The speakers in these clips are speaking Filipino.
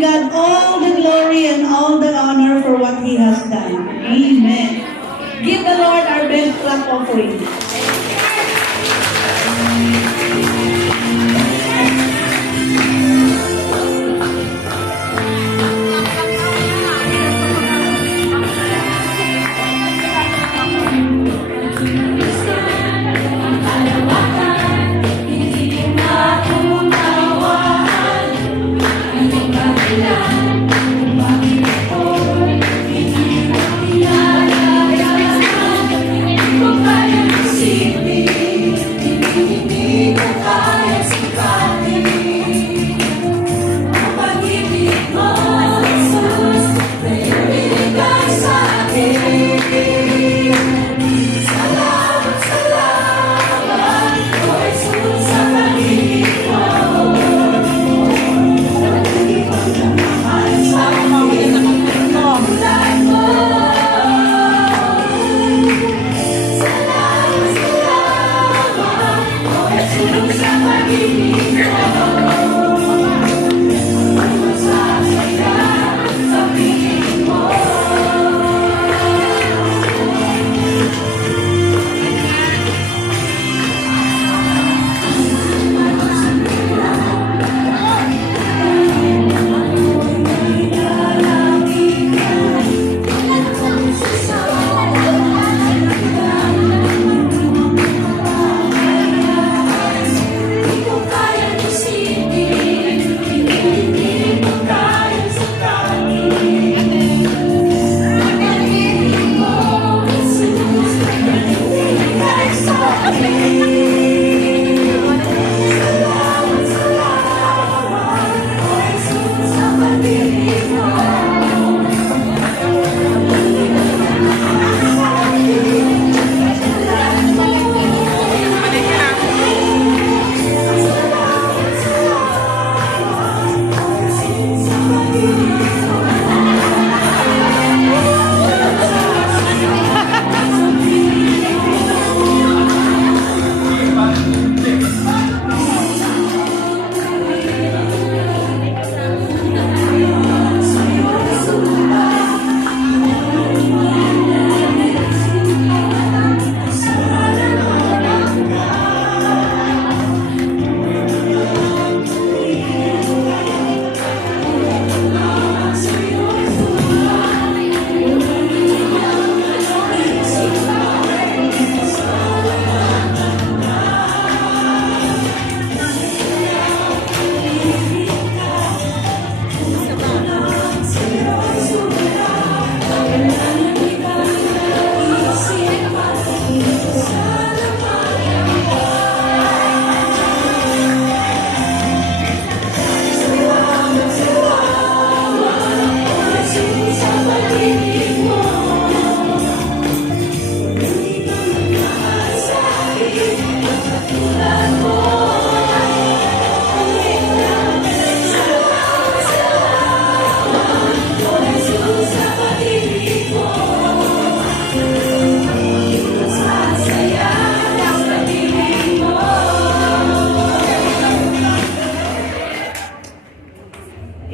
give God all the glory and all the honor for what He has done. Amen. Give the Lord our best clap offering.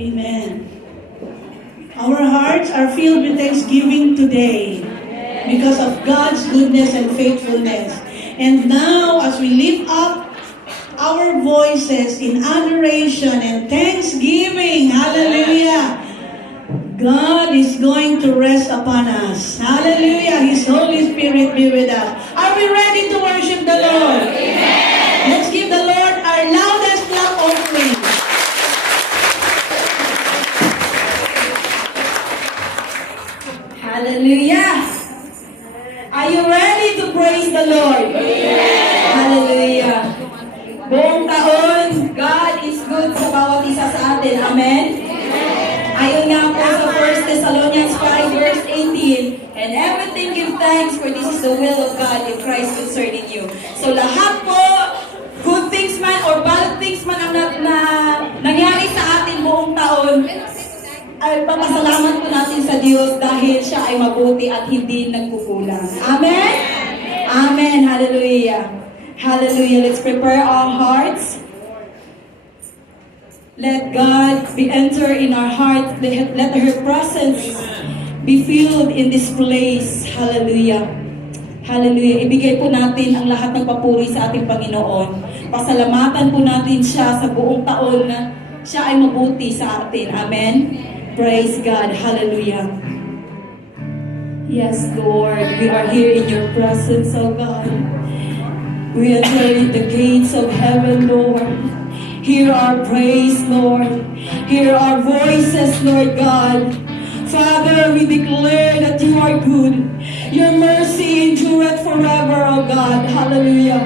Amen. Our hearts are filled with thanksgiving today because of God's goodness and faithfulness. And now, as we lift up our voices in adoration and thanksgiving, hallelujah, God is going to rest upon us. Hallelujah. His Holy Spirit be with us. Are we ready to worship the Lord? Amen. Let's give the Lord our loudest clap offering. Hallelujah. Are you ready to praise the Lord? Amen. Hallelujah. Buong taon, God is good sa bawat isa sa atin. Amen? Ayon nga po sa 1 Thessalonians 5 verse 18, and everything give thanks, for this is the will of God in Christ concerning you. So lahat po, good things man or bad things man ang nangyari sa atin buong taon, ay papasalamat po natin sa Diyos dahil siya ay mabuti at hindi nagkukulang. Amen? Amen. Hallelujah. Hallelujah. Let's prepare our hearts. Let God be enter in our heart. Let her presence be filled in this place. Hallelujah. Hallelujah. Ibigay po natin ang lahat ng papuri sa ating Panginoon. Pasalamatan po natin siya sa buong taon na siya ay mabuti sa atin. Amen. Praise God. Hallelujah. Yes, Lord. We are here in your presence, oh God. We enter in the gates of heaven, Lord. Hear our praise, Lord. Hear our voices, Lord God. Father, we declare that you are good. Your mercy endureth forever, O God. Hallelujah.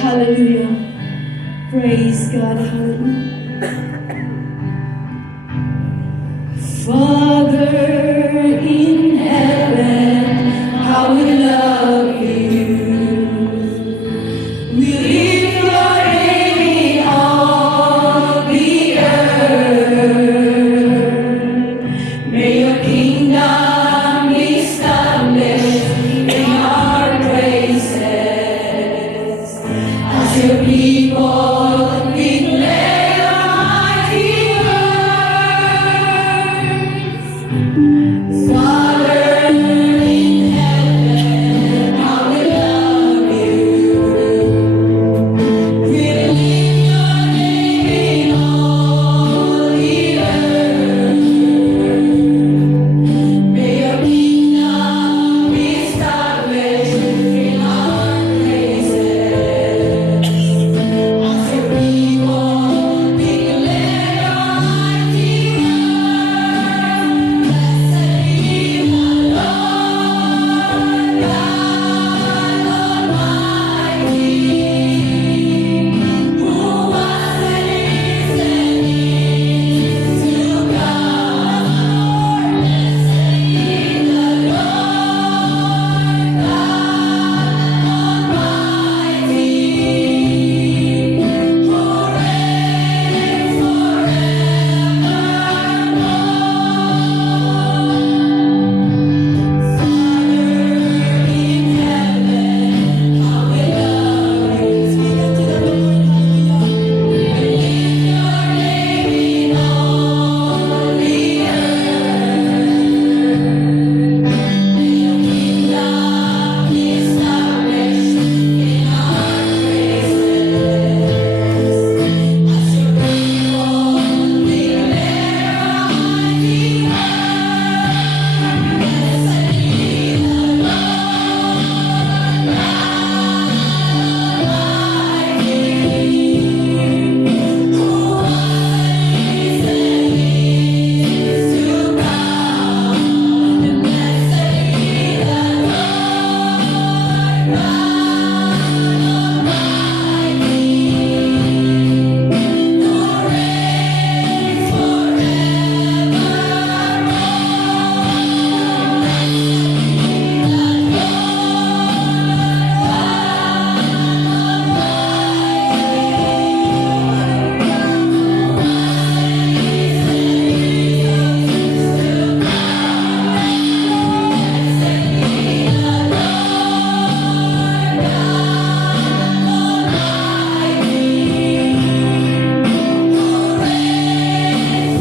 Hallelujah. Praise God. Hallelujah. Father in heaven, how we love you. We lift your name in all the earth. May your kingdom be established in our praises. As your people declare your mighty words. Father in heaven, how we love you. We lift your name in all the earth. May your kingdom be established in our praises. As your people declare your mighty word. Blessed be the Lord God Almighty, who was and is to come. Blessed be the Lord God Almighty, who reigns forevermore. Father in heaven, how we love you. Speak unto the Lord, hallelujah. We lift your name in all the earth. May your kingdom be established in our praises. As your people declare your mighty word. Blessed be the Lord God Almighty, who was and is to come. Blessed be the Lord God Almighty, who reigns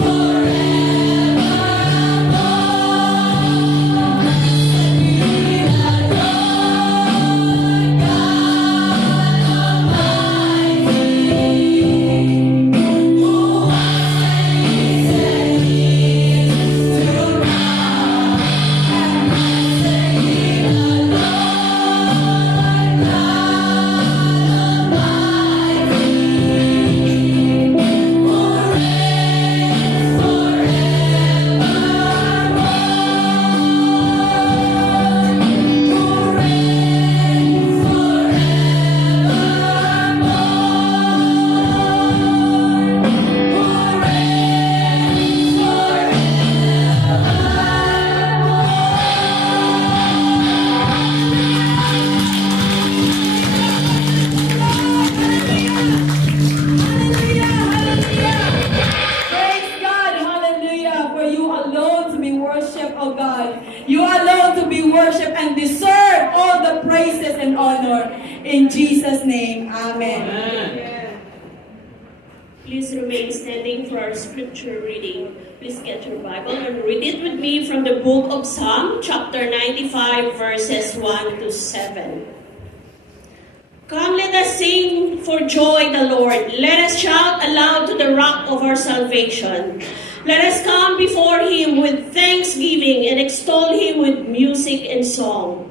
Praise God, hallelujah, for you alone to be worshipped, oh God. You alone to be worshipped and deserve all the praises and honor. In Jesus' name, amen. Please remain standing for our scripture reading. Please get your Bible and read it with me from the book of Psalm, chapter 95, verses 1 to 7. Come, let us sing for joy the Lord. Let us shout aloud to the rock of our salvation. Let us come before him with thanksgiving and extol him with music and song.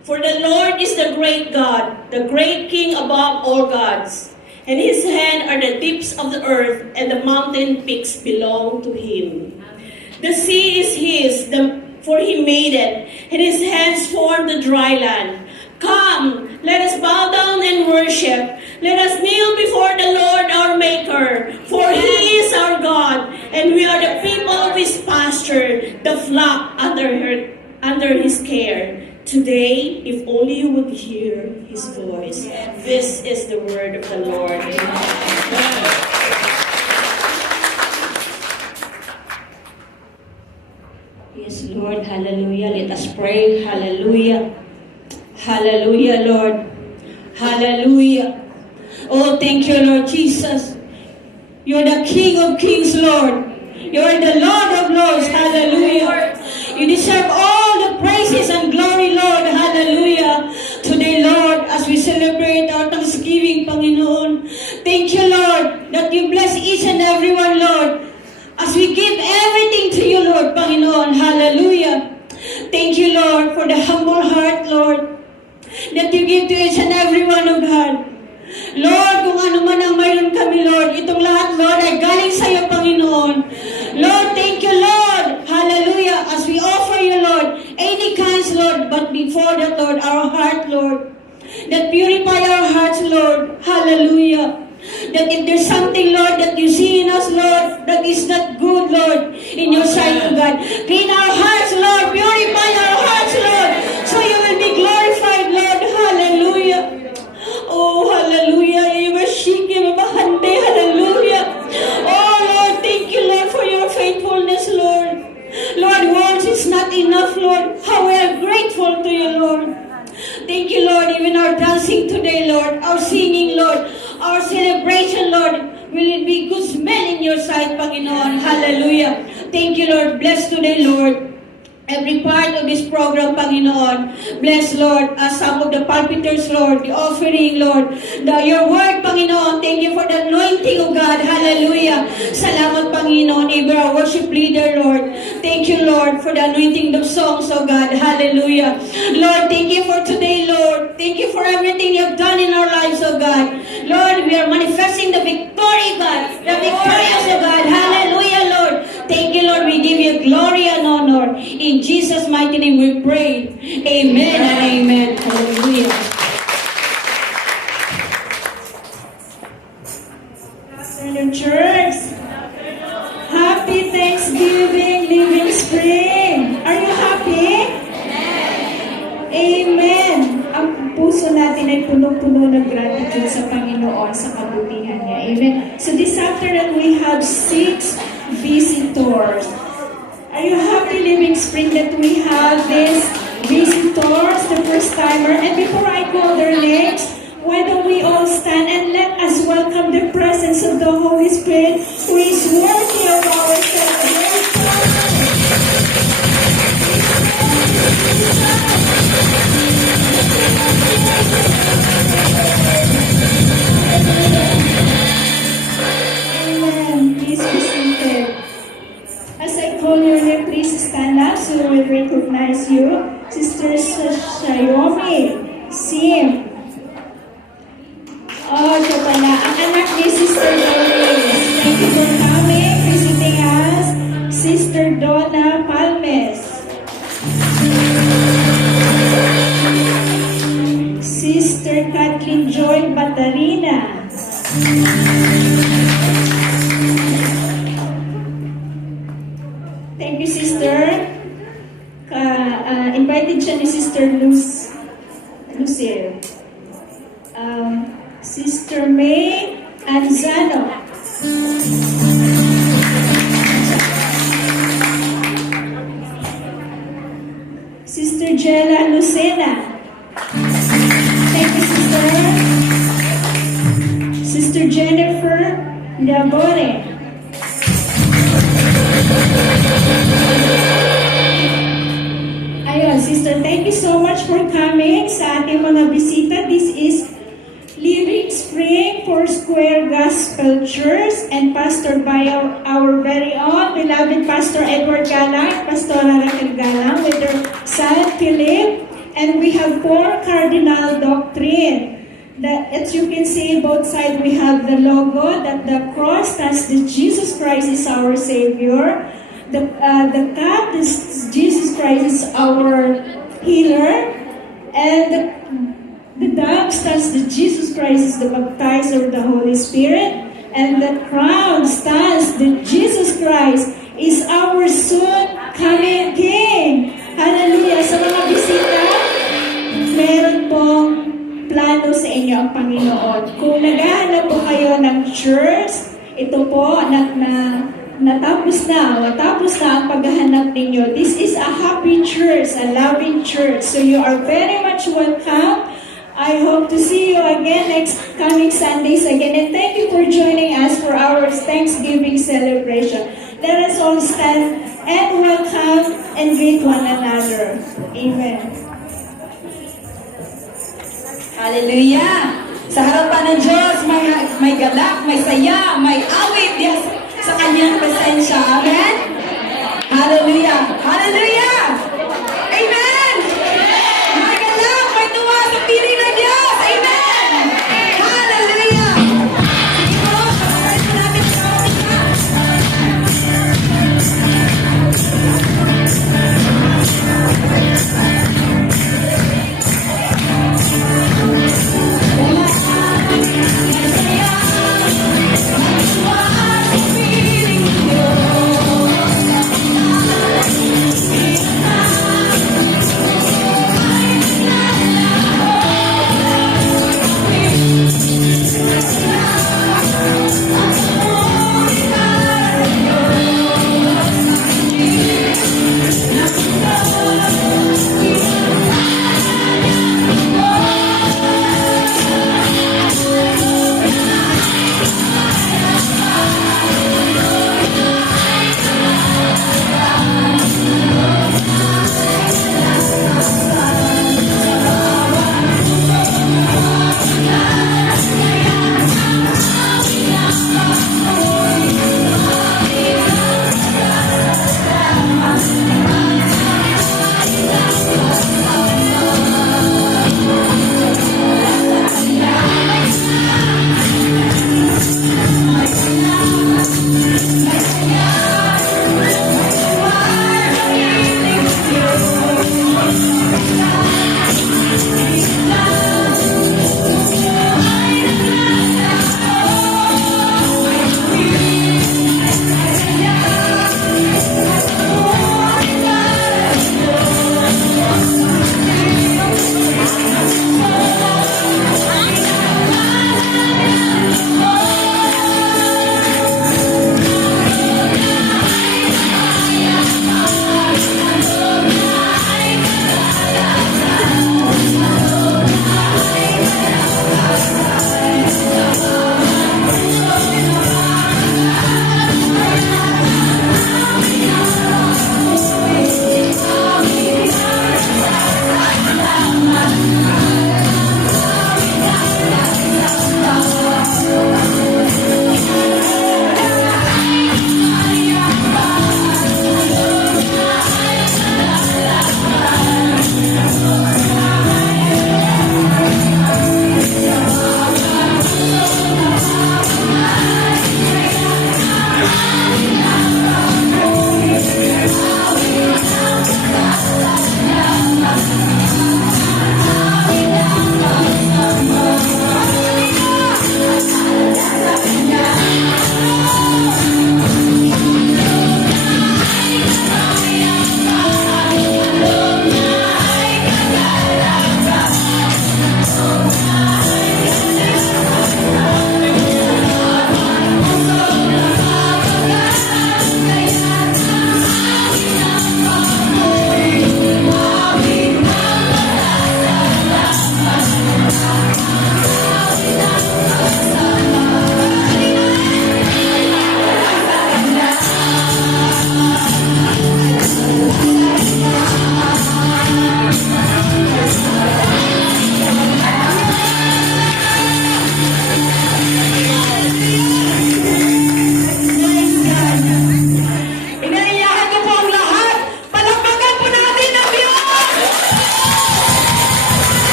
For the Lord is the great God, the great King above all gods. In his hand are the deeps of the earth, and the mountain peaks belong to him. The sea is his, for he made it, and his hands formed the dry land. Come, let us bow down and worship. Let us kneel before the Lord our Maker, for he is our God, and we are the people of his pasture, the flock under his care. Today, if only you would hear his voice. This is the word of the Lord. Yes, Lord, hallelujah. Let us pray. Hallelujah. Hallelujah, Lord. Hallelujah. Oh, thank you, Lord Jesus. You're the King of Kings, Lord. You're the Lord of Lords. Hallelujah. You deserve all the praises and glory, Lord. Hallelujah. Today, Lord, as we celebrate our Thanksgiving, Panginoon, thank you, Lord, that you bless each and everyone, Lord, as we give everything to you, Lord, Panginoon. Hallelujah. Thank you, Lord, for the humble heart, Lord, that you give to each and every one, oh God. Lord, kung ano man ang mayroon kami, Lord, itong lahat, Lord, ay galing sa iyo, Panginoon. Lord, thank you, Lord. Hallelujah. As we offer you, Lord, any kinds, Lord, but before that, Lord, our heart, Lord, that purify our hearts, Lord. Hallelujah. That if there's something, Lord, that you see in us, Lord, that is not good, Lord, in your sight, oh God, clean our hearts, Lord, purify our hearts, Lord, so you will be glorified, Lord. Hallelujah. Oh, hallelujah. Hallelujah. Oh, Lord, thank you, Lord, for your faithfulness, Lord. Lord, words is not enough, Lord. How we are grateful to you, Lord. Thank you, Lord, even our dancing today, Lord, our singing, Lord, our celebration, Lord, will it be good smell in your sight, Panginoon. Hallelujah. Thank you, Lord. Bless today, Lord, every part of this program, Panginoon. Bless, Lord, some of the pulpiters, Lord, the offering, Lord, your word, Panginoon. Thank you for the anointing of God. Hallelujah. Salamat, Panginoon. Even our worship leader, Lord. Thank you, Lord, for the anointing of songs, oh God. Hallelujah. Lord, thank you for today, Lord. Thank you for everything you have done in our lives, oh God. Lord, we are manifesting the victory, God. The victorious, oh God. Hallelujah, Lord. Thank you, Lord. We give you glory and honor. In Jesus' mighty name we pray. Amen and amen. Hallelujah. Good afternoon, church. Happy Thanksgiving, Living Spring. Are you happy? Amen. Ang puso natin ay punong-puno ng gratitude sa Panginoon sa kabutihan niya. Amen. So this afternoon we have 6 visitors. Are you happy, Living Spring, that we have these visitors, the first timer? And before I call their names, why don't we all stand and let us welcome the presence of the Holy Spirit, who is worthy of our celebration. Amen. Please be seated. As I call your name, please stand up so we will recognize you. Sister Shayomi, Sim. Oh, ito pala. Ang anak ni Sister Doris. Thank you for coming, visiting us. Sister Donna Palmes. Sister Kathleen Joy Batarina. Thank you, Sister. Invited siya ni Sister Lucille. Sister May Anzano. Sister Jella Lucena. Thank you, Sister. Sister Jennifer Labo coming sa ating mga bisita. This is Living Spring Foursquare Gospel Church and pastored by our very own beloved Pastor Edward Galang and Pastora Raquel Galang with their son Philip. And we have 4 cardinal doctrine. That, as you can see, both sides we have the logo that the cross stands that Jesus Christ is our Savior. The cup is Jesus Christ is our healer. And the dove stands that Jesus Christ is the baptizer of the Holy Spirit. And the crown stands that Jesus Christ is our soon coming King. Hallelujah! Sa mga bisita, meron pong plano sa inyo ang Panginoon. Kung naghahanap po kayo ng church, ito po, natapos na ang paghahanap ninyo. This is a happy church, a loving church. So you are very much welcome. I hope to see you again next coming Sundays again. And thank you for joining us for our Thanksgiving celebration. Let us all stand and welcome and greet one another. Amen. Hallelujah! Sa harapan ng Diyos, may galak, may saya, may awit yes, sa kanyang presensya. Amen? Hallelujah! Hallelujah! Amen! May galak, may tuwa sa piling ng Diyos. Amen! Hallelujah! Sige po, kapatid po natin sa kapatid. Feeling yours.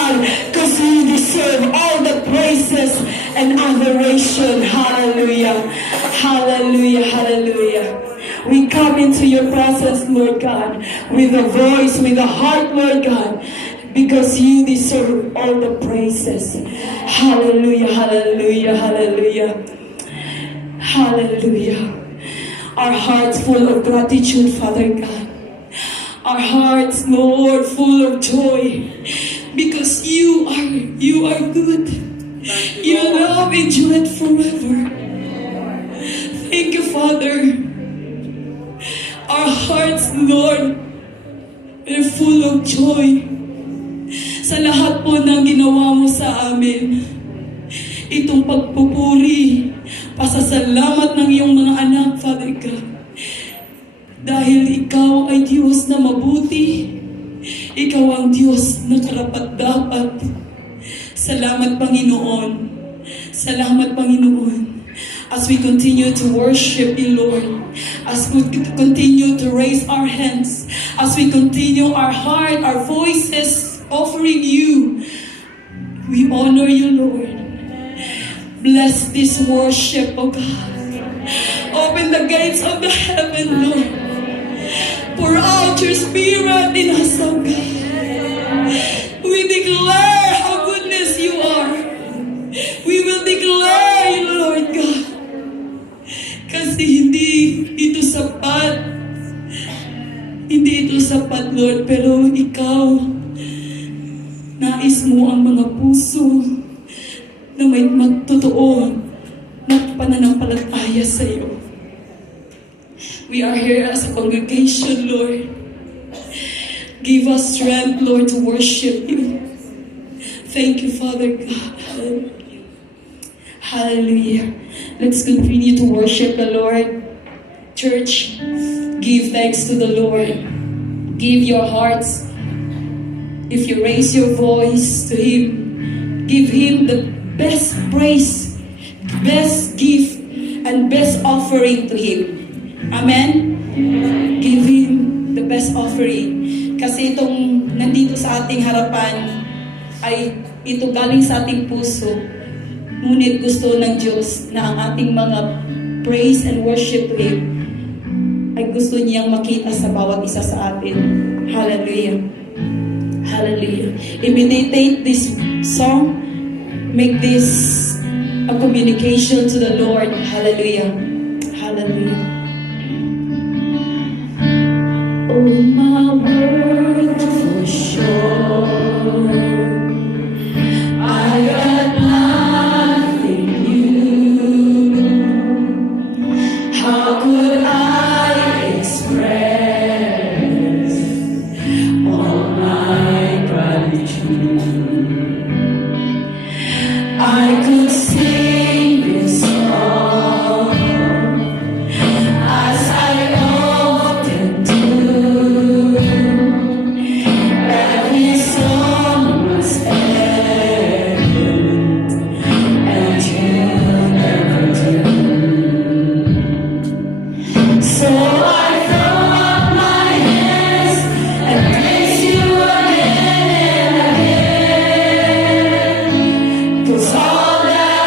God, because you deserve all the praises and adoration. Hallelujah. Hallelujah. Hallelujah. We come into your presence, Lord God, with a voice, with a heart, Lord God, because you deserve all the praises. Hallelujah. Hallelujah. Hallelujah. Hallelujah. Our hearts full of gratitude, Father God. Our hearts, Lord, full of joy because you are good. Your love endureth forever. Thank you, Father. Our hearts, Lord, are full of joy sa lahat po ng ginawa mo sa amin. Itong pagpupuri, pasasalamat ng iyong mga anak, Father God. Dahil ikaw ay Diyos na mabuti. Ikaw ang Diyos na karapat-dapat. Salamat, Panginoon. Salamat, Panginoon. As we continue to worship you, Lord. As we continue to raise our hands. As we continue our heart, our voices offering you. We honor you, Lord. Bless this worship, oh God. Open the gates of the heaven, Lord. Pour out your spirit in us, oh God. We declare how goodness you are. We will declare you, Lord God. Kasi hindi ito sapat. Hindi ito sapat, Lord. Pero ikaw, nais mo ang mga puso na may magtotoo na pananampalataya sa iyo. We are here as a congregation, Lord. Give us strength, Lord, to worship you. Thank you, Father God. Hallelujah. Hallelujah. Let's continue to worship the Lord. Church, give thanks to the Lord. Give your hearts. If you raise your voice to Him, give Him the best praise, best gift, and best offering to Him. Amen? Give Him the best offering. Kasi itong nandito sa ating harapan ay ito galing sa ating puso. Ngunit gusto ng Diyos na ang ating mga praise and worship to Him ay gusto niyang makita sa bawat isa sa atin. Hallelujah. Hallelujah. Imitate this song. Make this a communication to the Lord. Hallelujah. Hallelujah. Oh, my word for sure. I got nothing new. How could I express all my gratitude? I could sing this song as I often do. Every song must end, and you never do. So I throw up my hands and praise you again and again. 'Cause all that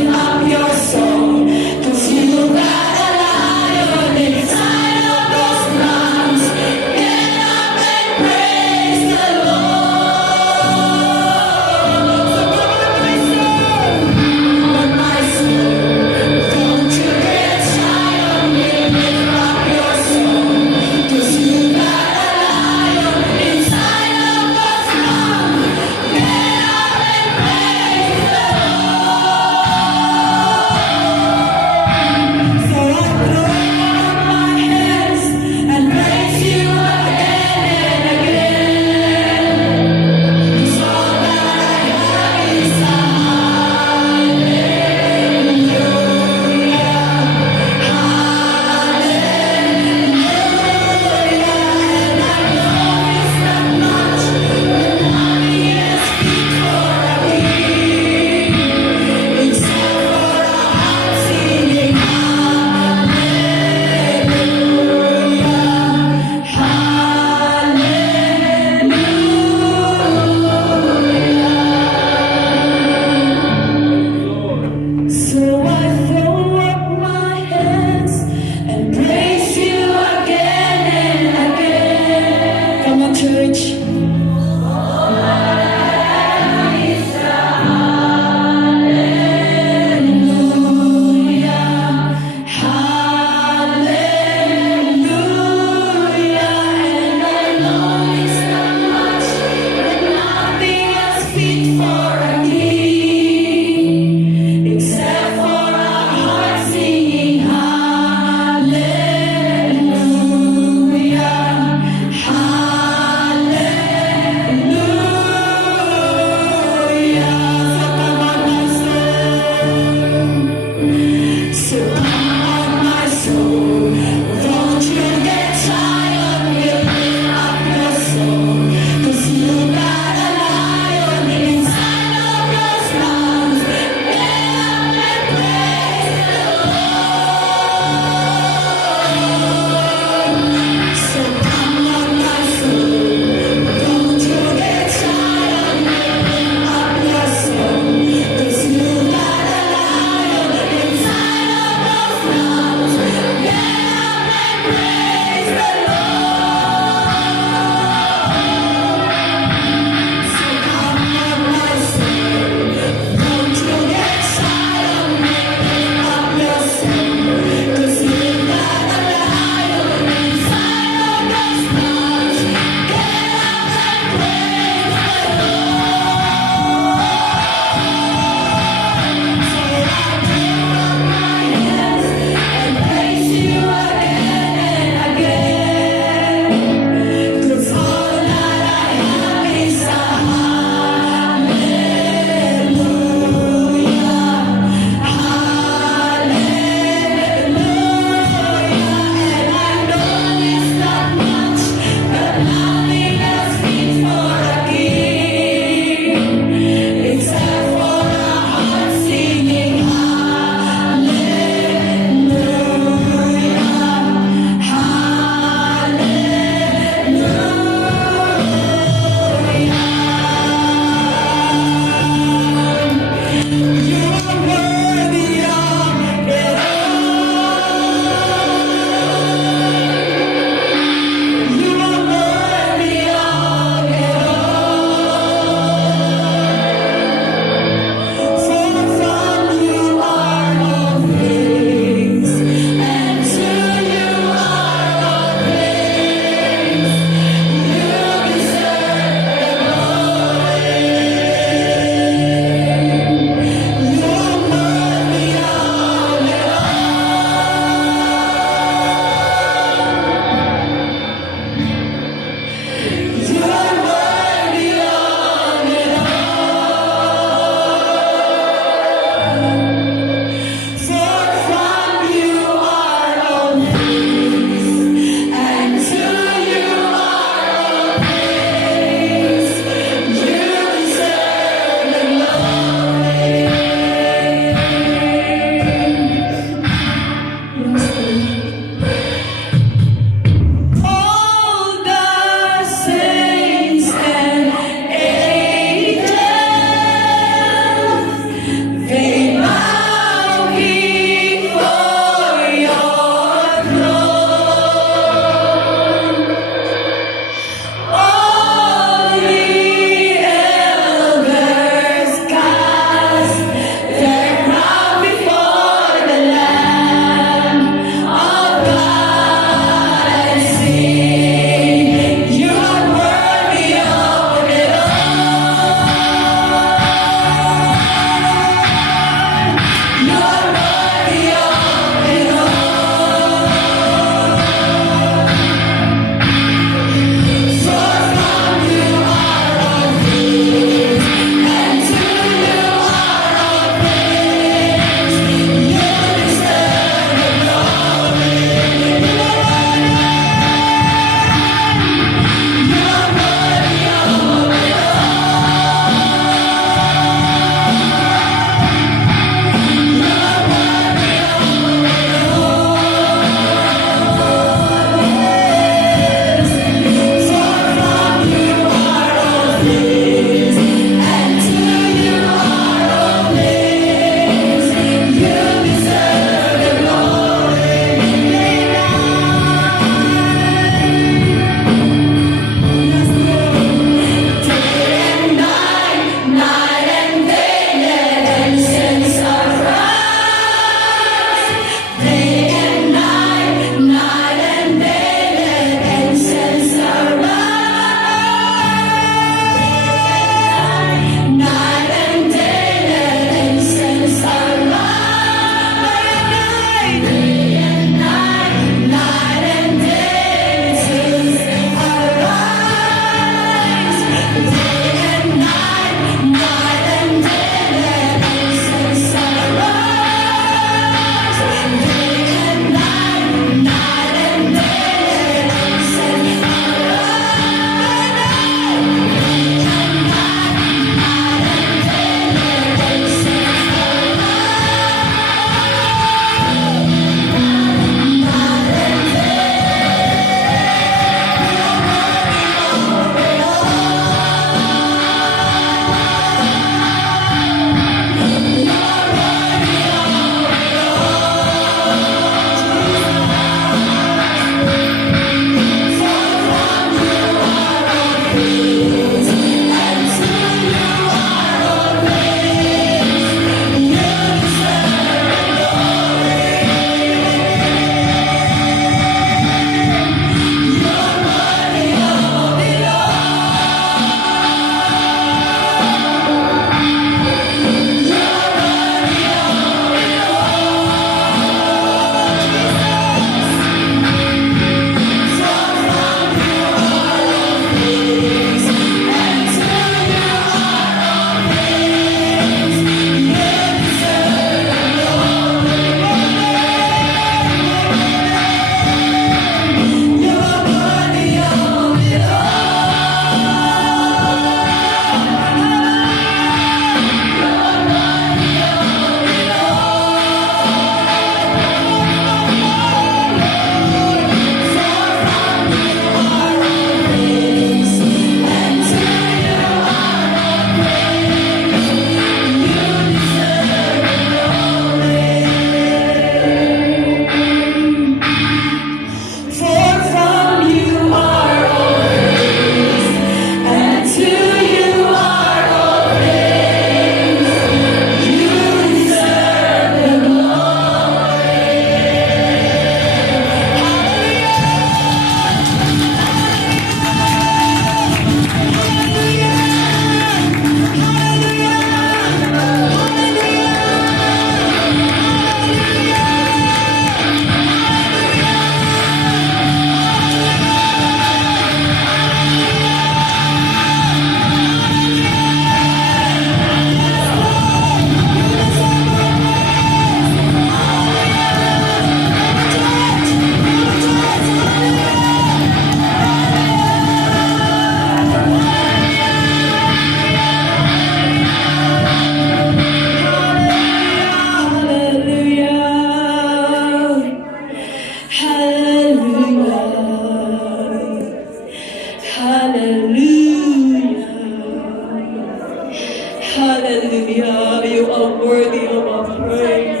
Hallelujah. You are worthy of our praise.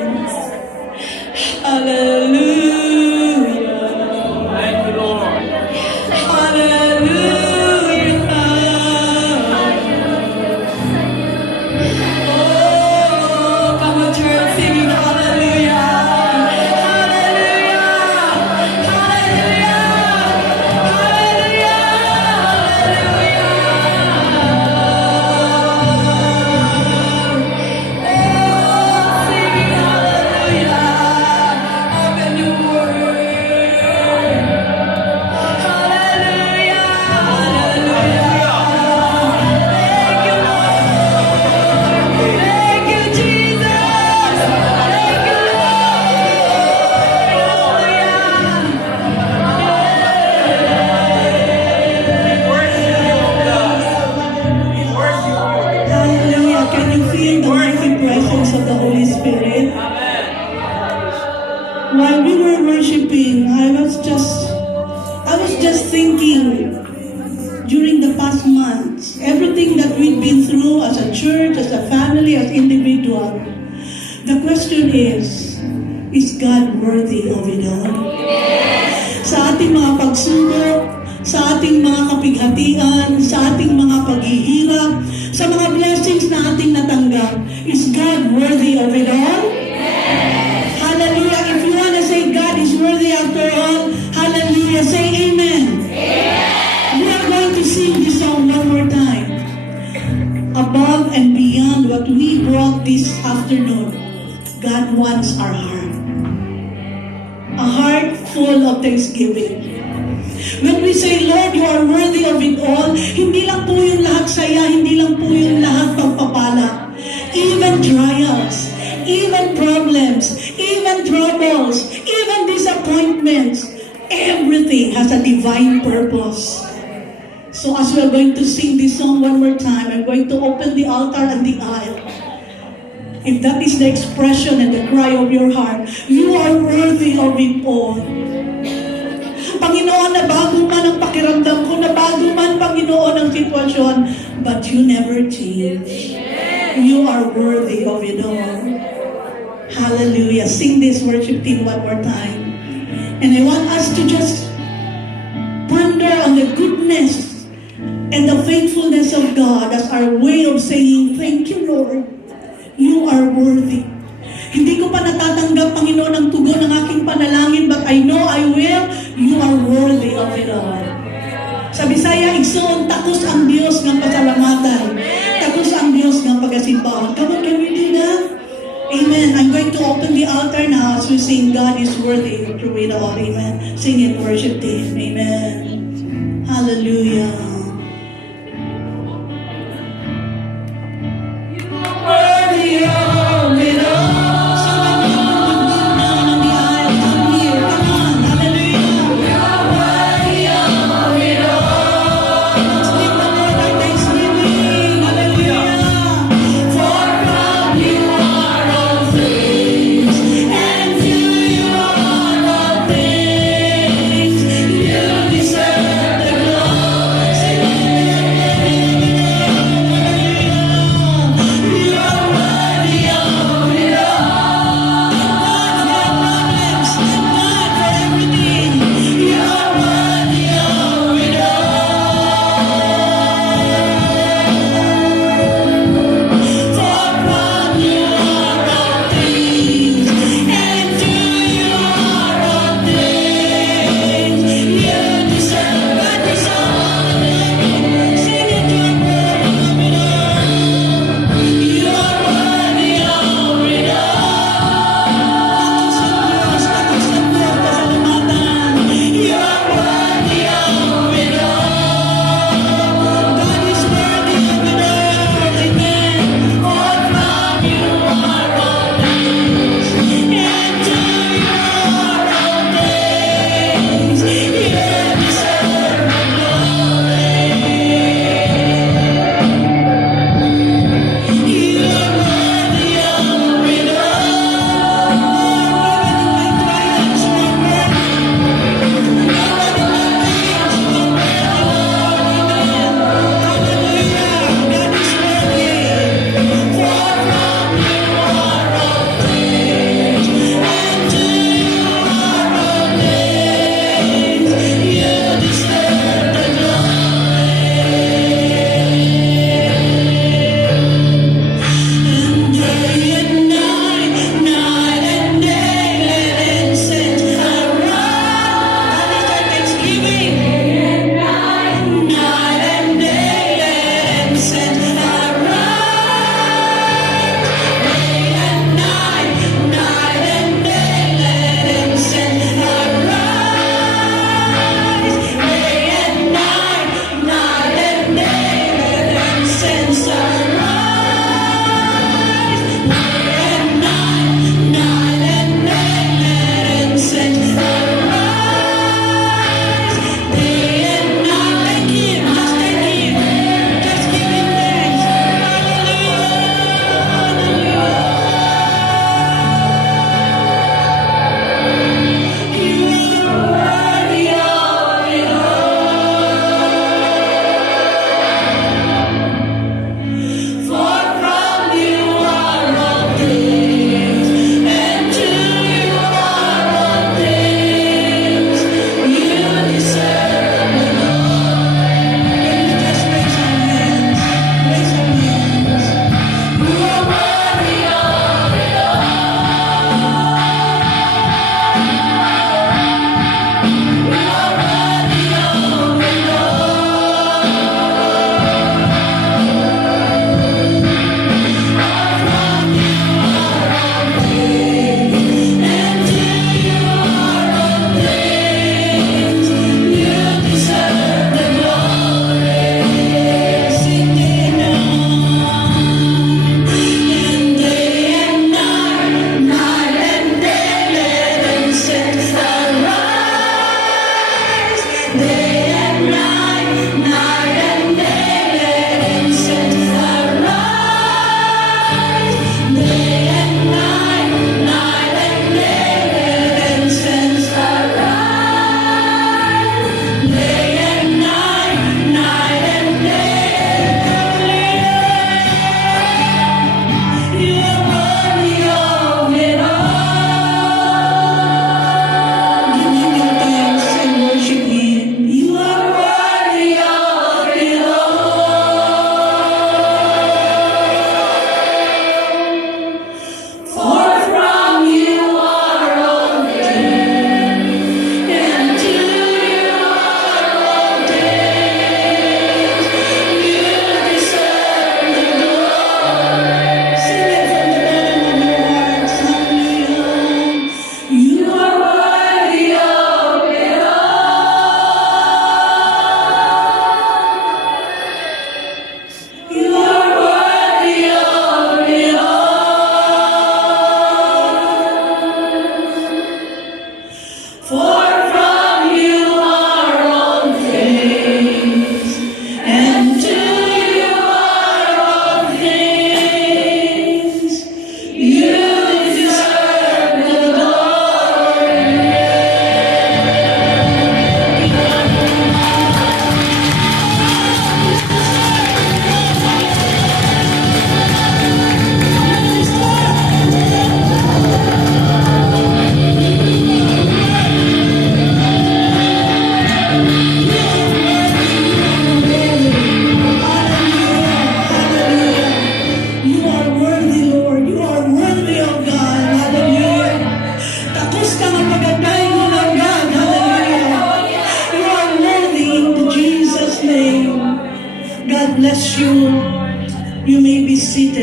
Hallelujah. Thank you, Lord. Hallelujah. Oh, come on, church, singing hallelujah. Hallelujah. Hallelujah. Hallelujah. Hallelujah. Singing hallelujah. Open your word. Hallelujah. Thank you, Jesus. Thank you, Hallelujah. Can you feel the mighty presence of the Holy Spirit? While we were worshiping, I was just thinking during the past months, everything that we've been through as a church, as a family, as individual. The question is God worthy of it all? Sa ating mga pagsubok, sa ating mga kapighatian, sa ating mga paghihirap, sa mga blessings na ating natanggap, is God worthy of it all? Hallelujah. If you want to say God is worthy after all, hallelujah, say amen. We are going to sing this song one more time. Above and beyond what we brought this afternoon, God wants our heart. A heart full of thanksgiving. When we say, Lord, you are worthy of it all, hindi lang po yung lahat saya, hindi lang po yung lahat pagpapala. Even trials, even problems, even troubles, even disappointments, everything has a divine purpose. So as we are going to sing this song one more time, I'm going to open the altar and the aisle. If that is the expression and the cry of your heart, you are worthy of it all. Panginoon, nabago man ang pakiramdam ko, nabago man, Panginoon, ang sitwasyon, but you never change. You are worthy of it all. Hallelujah. Sing this worship team one more time. And I want us to just ponder on the goodness and the faithfulness of God as our way of saying, thank you, Lord. You are worthy. Hindi ko pa natatanggap, Panginoon, ang tugon ng aking panalangin, but I know I will. You are worthy of it all. Sa Bisaya, igsoon, takos ang Diyos ng pasalamatan. Takos ang Diyos ng pagkasimbahan. Come on, can we do that? Amen. I'm going to open the altar now as we sing, God is worthy through it all. Amen. Sing it, worship team. Amen. Hallelujah. worthy of it all. Say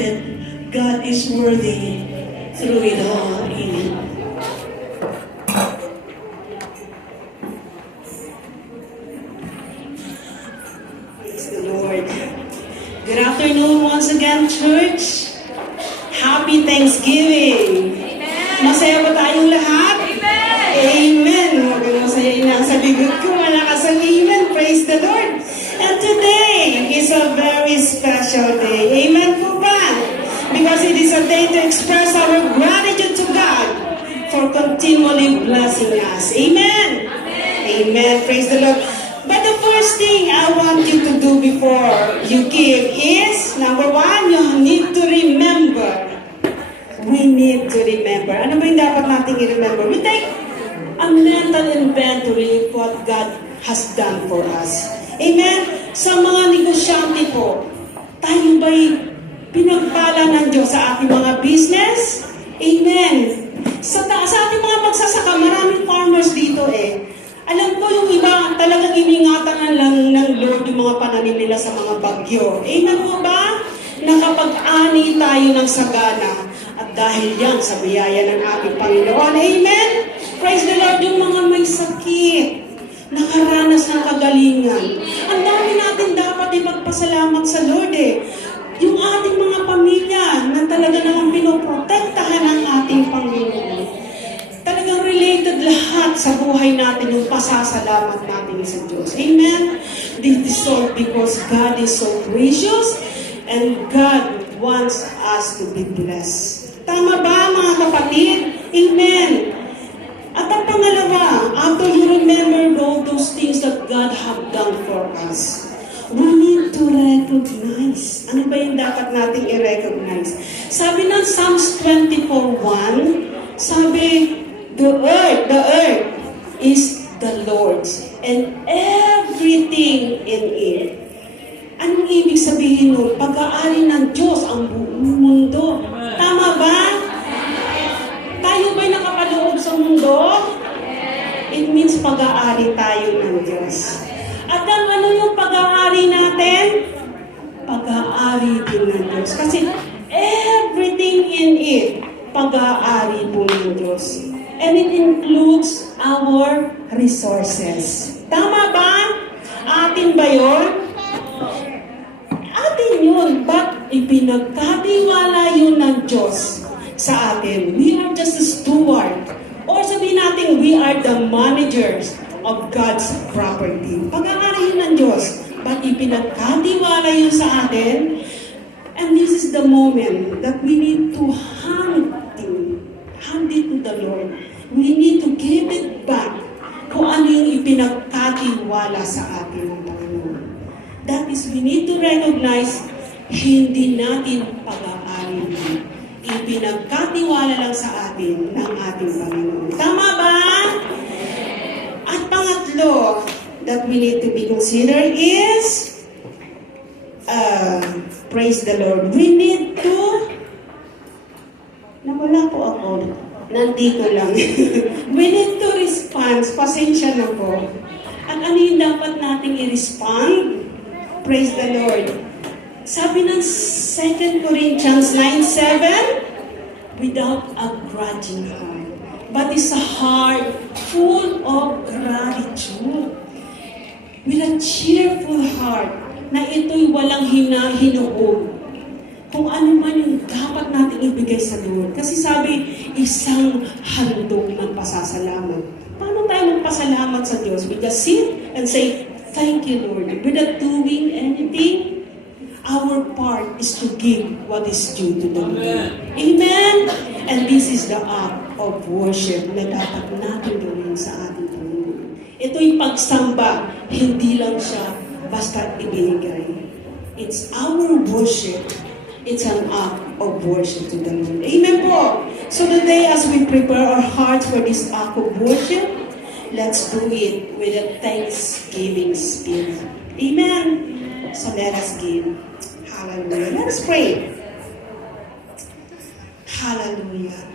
it, God is worthy through it all. Amen. Praise the Lord. Good afternoon once again, church. Happy Thanksgiving. Masaya ba tayong lahat? Amen. Masayain na sa bibig ko. Malakas ang amen. Praise the Lord. And today is a very special day. Amen po ba? Because it is a day to express our gratitude to God for continually blessing us. Amen. Amen. Praise the Lord. But the first thing I want you to do before you give is, number one, you need to remember. We need to remember. Ano ba yung dapat nating i-remember? We take a mental inventory of what God has done for us. Amen? Sa mga negosyante po, tayo ba'y pinagpala ng Diyos sa ating mga business? Amen. Sa ating mga magsasaka, maraming farmers dito eh. Alam ko yung iba, talagang iningatan na lang ng Lord yung mga pananim nila sa mga bagyo. Amen po ba? Nakapag-ani tayo ng sagana. At dahil yan sa biyaya ng ating Panginoon. Amen? Praise the Lord, yung mga may sakit, nakaranas ng kagalingan. Ang dami natin dapat ipagpasalamat sa Lord eh. Yung ating mga pamilya na talaga namang pinoprotektahan ng ating Panginoon. Talagang related lahat sa buhay natin yung pasasalamat natin sa Diyos. Amen? This is all because God is so gracious and God wants us to be blessed. Tama ba mga kapatid? Amen. At ang pangalawa, after you remember all those things that God have done for us, we need to recognize. Ano ba yung dapat nating i-recognize? Sabi ng Psalms 24:1, sabi, the earth is the Lord's and everything in it. Anong ibig sabihin nun? Pag-aari ng Diyos ang buong mundo. Tama ba? Tayo ba'y nakapaloob sa mundo? It means pag-aari tayo ng Diyos. At ano yung pag-aari natin? Pag-aari din ng Diyos. Kasi everything in it, pag-aari po ng Diyos. And it includes our resources. Tama ba? Atin ba yun? Atin yun. But ipinagkatiwala yun ng Diyos sa atin. We are just a steward. Or sabihin natin, we are the managers of God's property. Pag-aari yun ng Diyos. But ipinagkatiwala yun sa atin. And this is the moment that we need to hand it to the Lord. We need to give it back kung ano yung ipinagkatiwala sa atin ng Panginoon. That is, we need to recognize, hindi natin pag-aari. Ipinagkatiwala lang sa atin ng ating Panginoon. Tama ba? At pangatlo, that we need to be considered is, praise the Lord, we need to, nawala po ako, nandito lang. We need to respond, pasensya na po. At ano yung dapat nating i-respond? Praise the Lord. Sabi ng 2 Corinthians 9:7, without a grudging heart, but is a heart full of gratitude. With a cheerful heart, na ito'y walang hinuhog. Kung ano man yung dapat natin ibigay sa Lord. Kasi sabi, isang handog ng pasasalamat. Paano tayo magpasalamat sa Diyos? We just sit and say, thank you, Lord. Without doing anything, our part is to give what is due to the Lord. Amen? And this is the act of worship na dapat natin gawin sa ating Panginoon. Ito'y pagsamba, hindi lang siya basta ibinigay. It's our worship. It's an act of worship to the Lord. Amen po. So today, as we prepare our hearts for this act of worship, let's do it with a thanksgiving spirit. Amen. So let us give. Hallelujah. Let's pray. Hallelujah.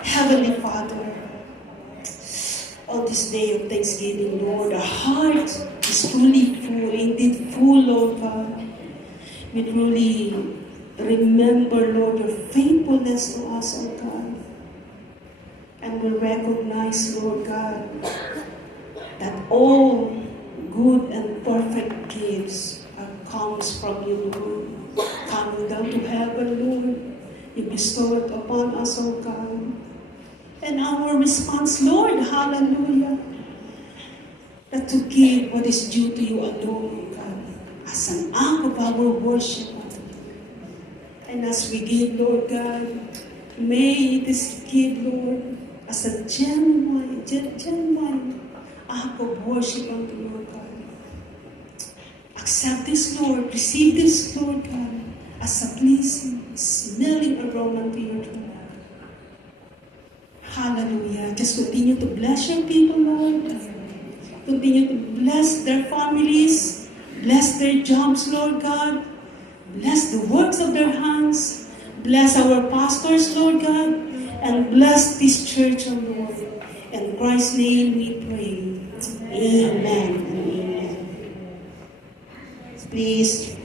Heavenly Father, on this day of Thanksgiving, Lord, our heart is truly full, indeed full, Lord God. We truly remember, Lord, your faithfulness to us, O God. And we recognize, Lord God, that all good and perfect gifts comes from you, Lord. Coming down to heaven, Lord, you bestow it upon us, O God. And our response, Lord, hallelujah, that to give what is due to you alone, O God, as an act of our worship. And as we give, Lord God, may this give, Lord, as a genuine act of worship unto you, O God. Accept this, Lord. Receive this, Lord God, as a pleasing, smelling aroma to your throne. Hallelujah. Just continue to bless your people, Lord. Continue to bless their families. Bless their jobs, Lord God. Bless the works of their hands. Bless our pastors, Lord God. And bless this church, O Lord. In Christ's name we pray. Amen and amen. Please.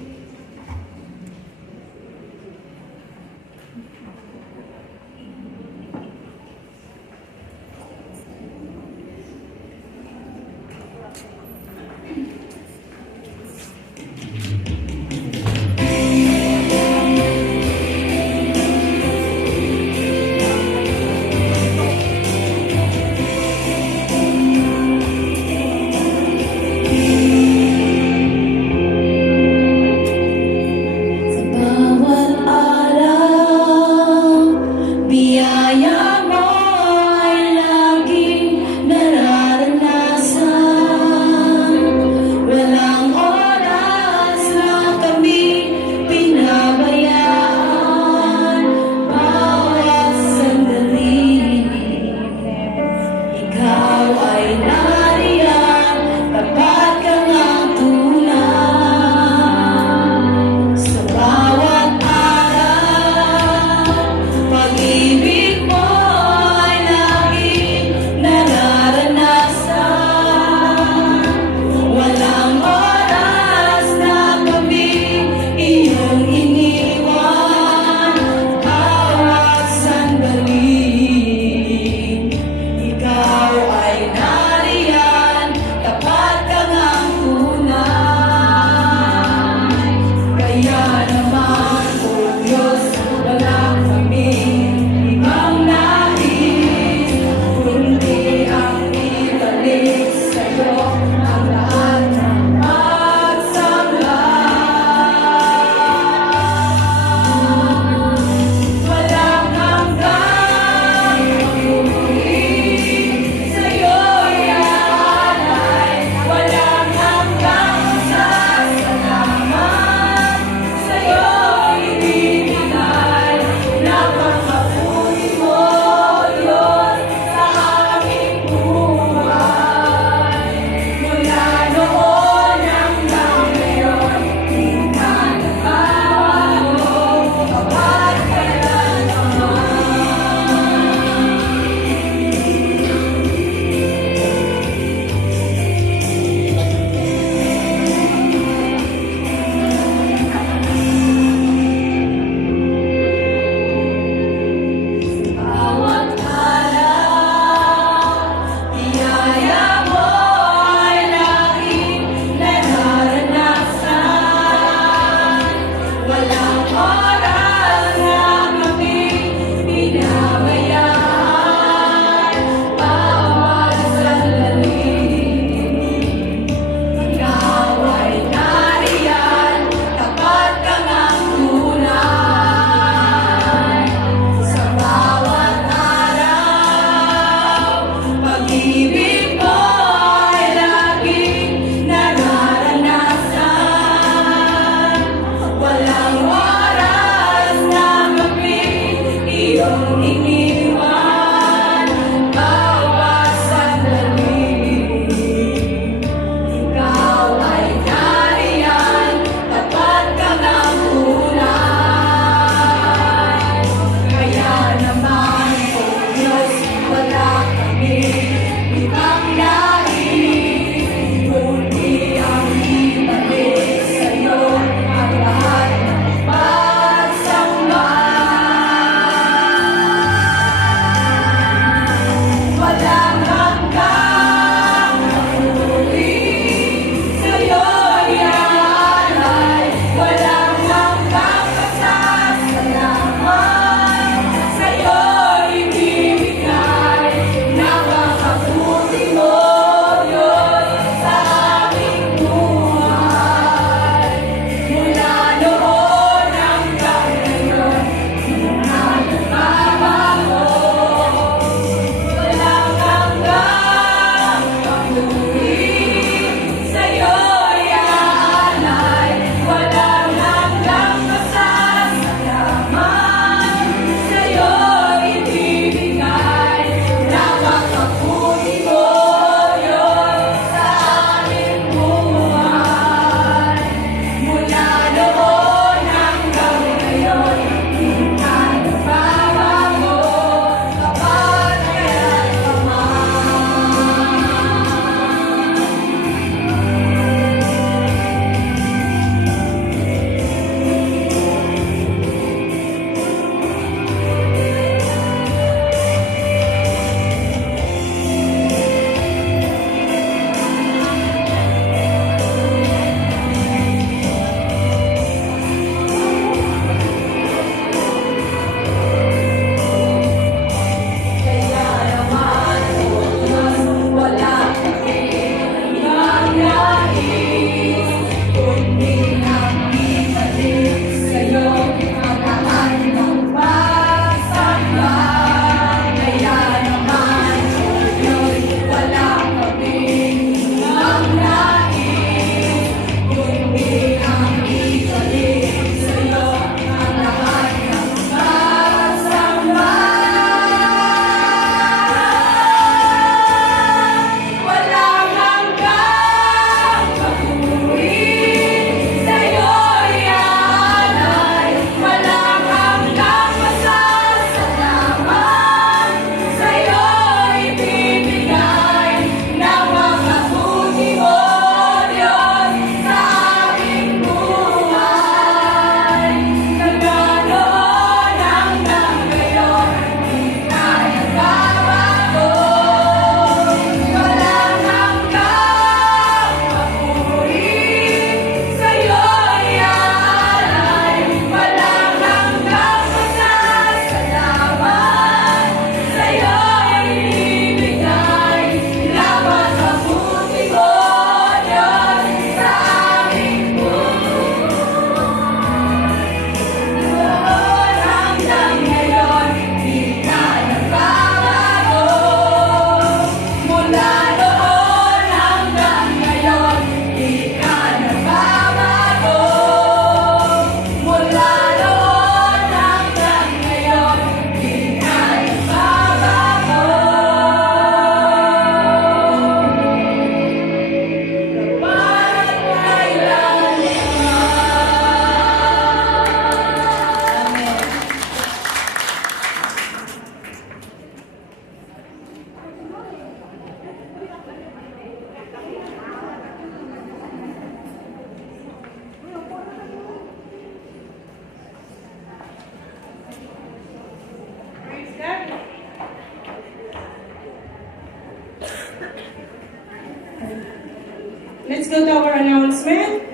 go to our announcement.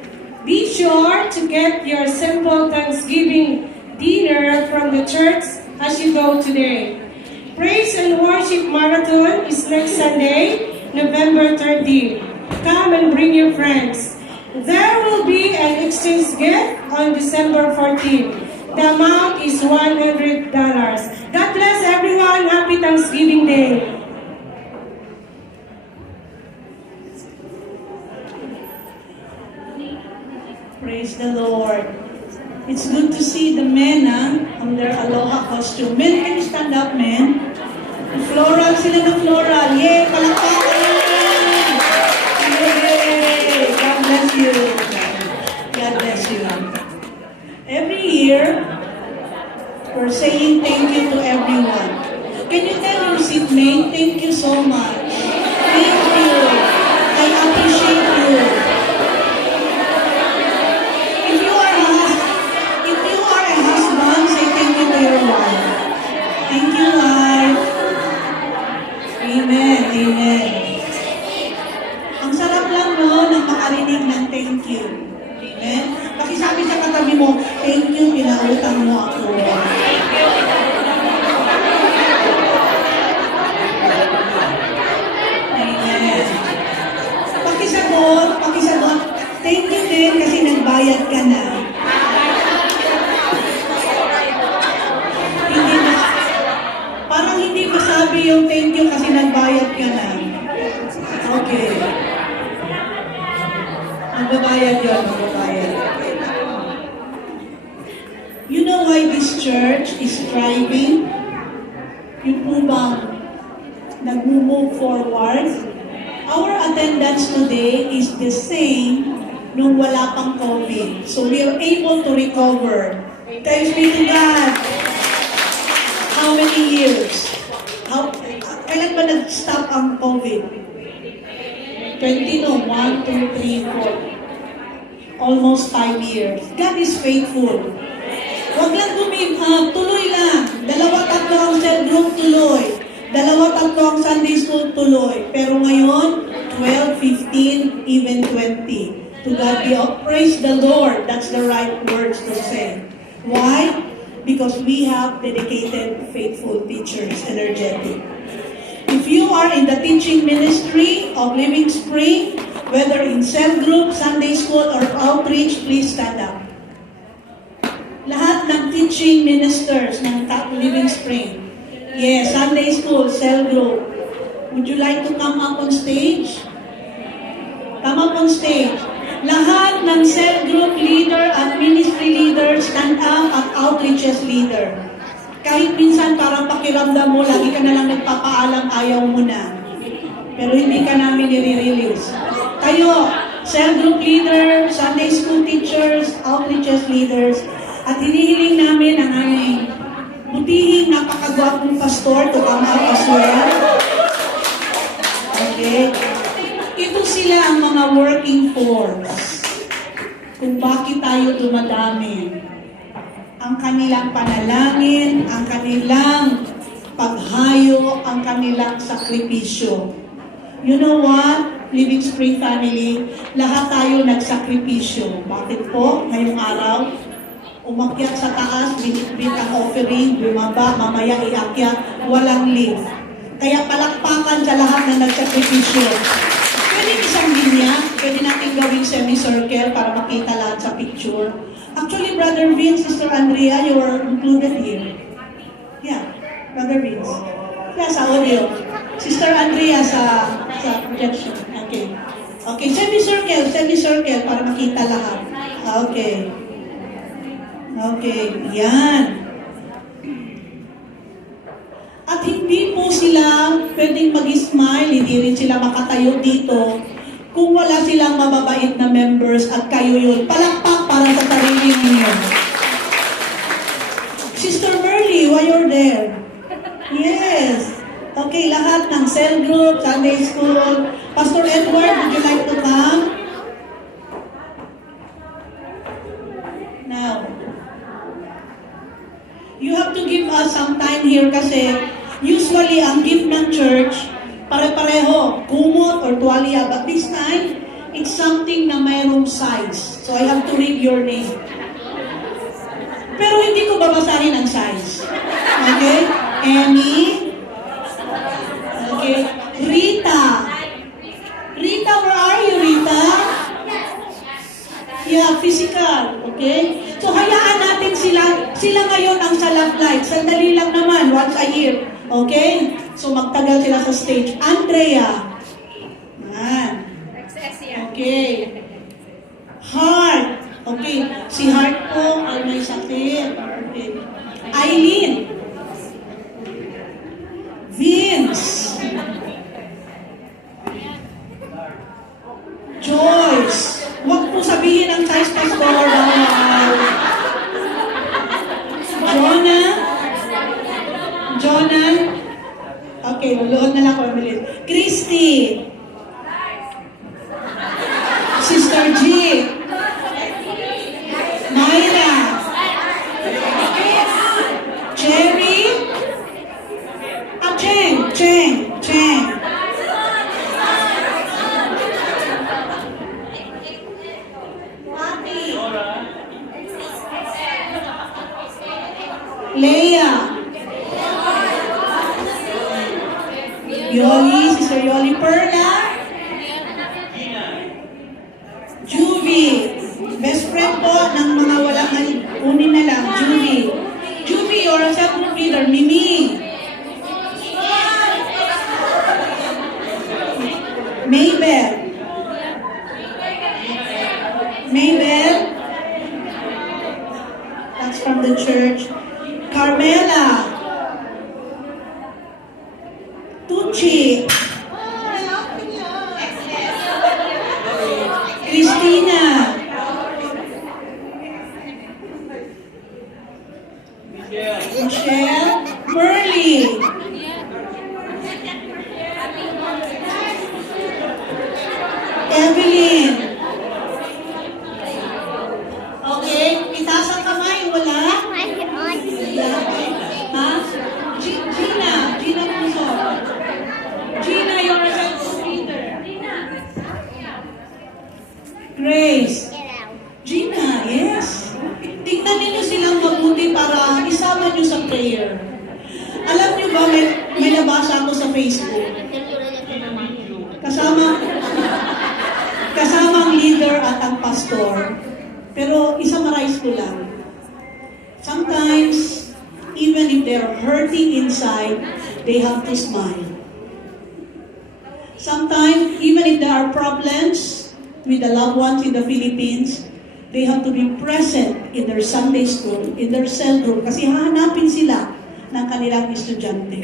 Be sure to get your simple Thanksgiving dinner from the church as you go today. Praise and Worship Marathon is next Sunday, November 13. Come and bring your friends. There will be an exchange gift on December 14. The amount is $100. God bless everyone. Happy Thanksgiving Day. Praise the Lord. It's good to see the men on their aloha costume. Men, can you stand up, men? Floral, sila na floral. Yay! Palakpakan! Yay! God bless you. God bless you. Every year, we're saying thank you to everyone. Can you tell your seatmate, thank you so much. Thank you. I appreciate you. If you are a husband, say thank you to your wife. Thank you, wife. Amen. Amen. Ang sarap lang no, nang makarinig ng thank you. Amen. Pakisabi sa katabi mo, thank you, pinautang mo ako. Amen. Pakisagot, thank you din kasi nagbayad ka na. Parang hindi masabi yung thank you kasi nagbayad ka na. Okay. Magbabayad yun, magbabayad. You know why this church is thriving? Yung po bang nag-move forward? Our attendance today is the same nung wala pang COVID. So we are able to recover. Thanks be to God. How many years? Kailan ba nag-stop ang COVID? 20, no? 1, 2, 3, 4. Almost 5 years. God is faithful. Huwag lang give up. Tuloy lang. 2, 3 ang cell group, tuloy. 2, 3 ang Sunday school, tuloy. Pero ngayon, 12, 15, even 20. To God be all. Praise the Lord. That's the right words to say. Why? Because we have dedicated, faithful teachers, energetic. If you are in the teaching ministry of Living Spring, whether in cell group, Sunday school, or outreach, please stand up. Lahat ng teaching ministers ng Living Spring. Yes, Sunday school, cell group. Would you like to come up on stage? Come up on stage. Lahat ng cell group leader at ministry leader, stand up at outreaches leader. Kahit minsan parang pakiramdam mo, lagi ka na lang nagpapaalam, ayaw mo na. Pero hindi ka namin nire-release. Kayo, cell group leader, Sunday school teachers, outreaches leaders, at hinihiling namin ang aming butihing napakagwapong pastor to come out as well. Okay? Ito sila ang mga working force kung bakit tayo dumadami. Ang kanilang panalangin, ang kanilang paghayo, ang kanilang sakripisyo. You know what? Living Spring family, lahat tayo nagsakripisyo. Bakit po? Ngayong araw, umakyat sa taas, binitbit ang offering, bumaba, mamaya iakyat, walang lift. Kaya palakpakan sa lahat na nagsakripisyo. Pwede isang linya, pwede natin gawing semicircle para makita lahat sa picture. Actually, Brother Vince, Sister Andrea, you were included here. Yeah, Brother Vince. Yeah, sa audio. Sister Andrea sa projection. Okay. Okay, semicircle para makita lahat. Okay. Okay, yan. At hindi po sila pwedeng mag-smile, hindi rin sila makatayo dito kung wala silang mababait na members at kayo yun. Palakpak para sa sarili ninyo. Sister Merly, why you're there? Yes. Okay, lahat ng cell group, Sunday school. Pastor Edward, would you like to come? Now, you have to give us some time here kasi usually ang gift ng church pare-pareho, kumot or tuwalya. But this time, It's something na mayroong size. So I have to read your name. Pero hindi ko babasahin ang size. Okay? Emmy. Okay. Rita. Rita, where are you, Rita? Yeah, physical. Okay? So hayaan natin sila ngayon ang sa love life. Sandali lang naman, once a year. Okay? So magtagal sila sa stage. Andrea. Okay. Heart. Okay. Si Heart po ay may sakit. Okay. Eileen. Vince. Joyce. Huwag po sabihin ang size, Pastor. Jonah. Jonah. Okay, luluhod na lang ako. Christy. Sister G. Myra. Jerry. Cheng. Leia. Yoli, Sister Yoli. Perla. Juvie. Best friend po ng mga walang unin na lang. Juvie. Juvie, you're a self-group leader. Mimi. Maybell. That's from the church. Carmela. Tucci. Christina. Michelle. Pearly. Evelyn. Okay, itaas ang kamay, wala? Ha? Gina Puso. Gina, you're a self-group leader. Grace. Gina, yes. Tingnan ninyo silang mabuti para isama nyo sa prayer. Alam nyo ba, may nabasa ako sa Facebook. Kasama ang leader at ang pastor. Pero isummarize ko lang. Sometimes, even if they're hurting inside, they have to smile. Sometimes, even if there are problems with the loved ones in the Philippines, they have to be present in their Sunday school, in their cell group, kasi hahanapin sila ng kanilang estudyante.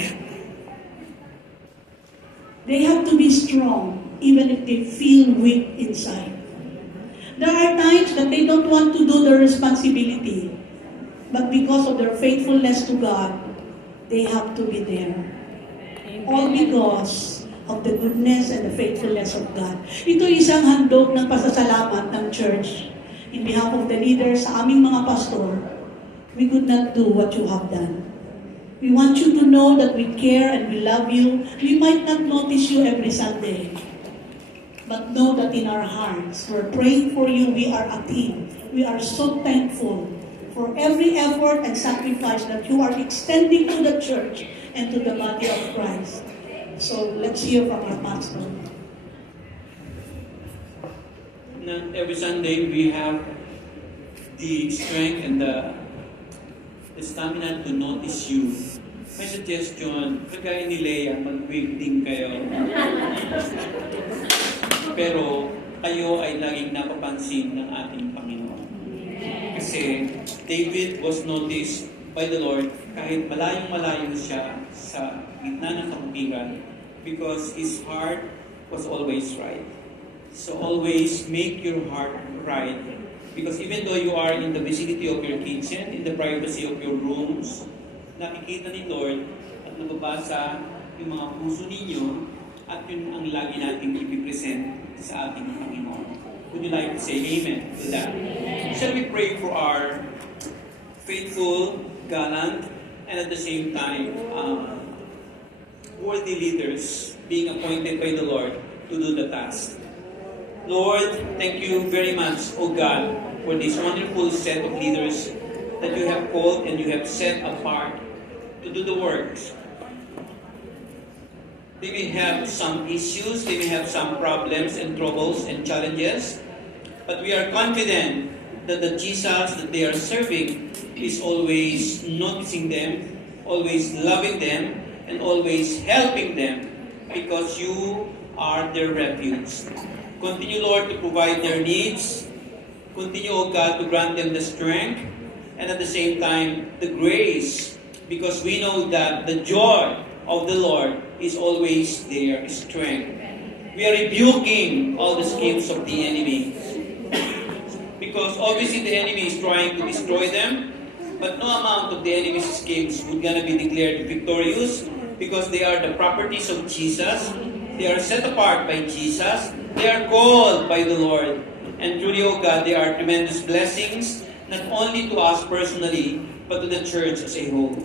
They have to be strong, even if they feel weak inside. There are times that they don't want to do their responsibility, but because of their faithfulness to God, they have to be there. All because of the goodness and the faithfulness of God. Ito isang handog ng pasasalamat ng church. In behalf of the leaders, sa aming mga pastor, we could not do what you have done. We want you to know that we care and we love you. We might not notice you every Sunday, but know that in our hearts, we're praying for you. We are a team. We are so thankful for every effort and sacrifice that you are extending to the church and to the body of Christ. So let's hear from our pastor. Not every Sunday we have the strength and the stamina to notice you. My suggestion, kagaya ni Leia, mag-waiting kayo. Pero kayo ay laging napapansin ng ating Panginoon. Kasi David was noticed by the Lord kahit malayong-malayo siya sa gitna ng kapatiran because his heart was always right. So always make your heart right. Because even though you are in the vicinity of your kitchen, in the privacy of your rooms, nakikita ni Lord at nababasa yung mga puso ninyo at yun ang lagi nating ipipresent sa ating Panginoon. Would you like to say amen to that? Shall we pray for our faithful, gallant, and at the same time, worthy leaders being appointed by the Lord to do the task? Lord, thank you very much, O God, for this wonderful set of leaders that you have called and you have set apart to do the works. They may have some issues, they may have some problems and troubles and challenges, but we are confident that the Jesus that they are serving is always noticing them, always loving them, and always helping them because you are their refuge. Continue, Lord, to provide their needs. Continue, O God, to grant them the strength and at the same time the grace, because we know that the joy of the Lord is always their strength. We are rebuking all the schemes of the enemy, because obviously the enemy is trying to destroy them, but no amount of the enemy's schemes would gonna be declared victorious, because they are the properties of Jesus. They are set apart by Jesus. They are called by the Lord. And truly, O God, they are tremendous blessings, not only to us personally, but to the church as a whole.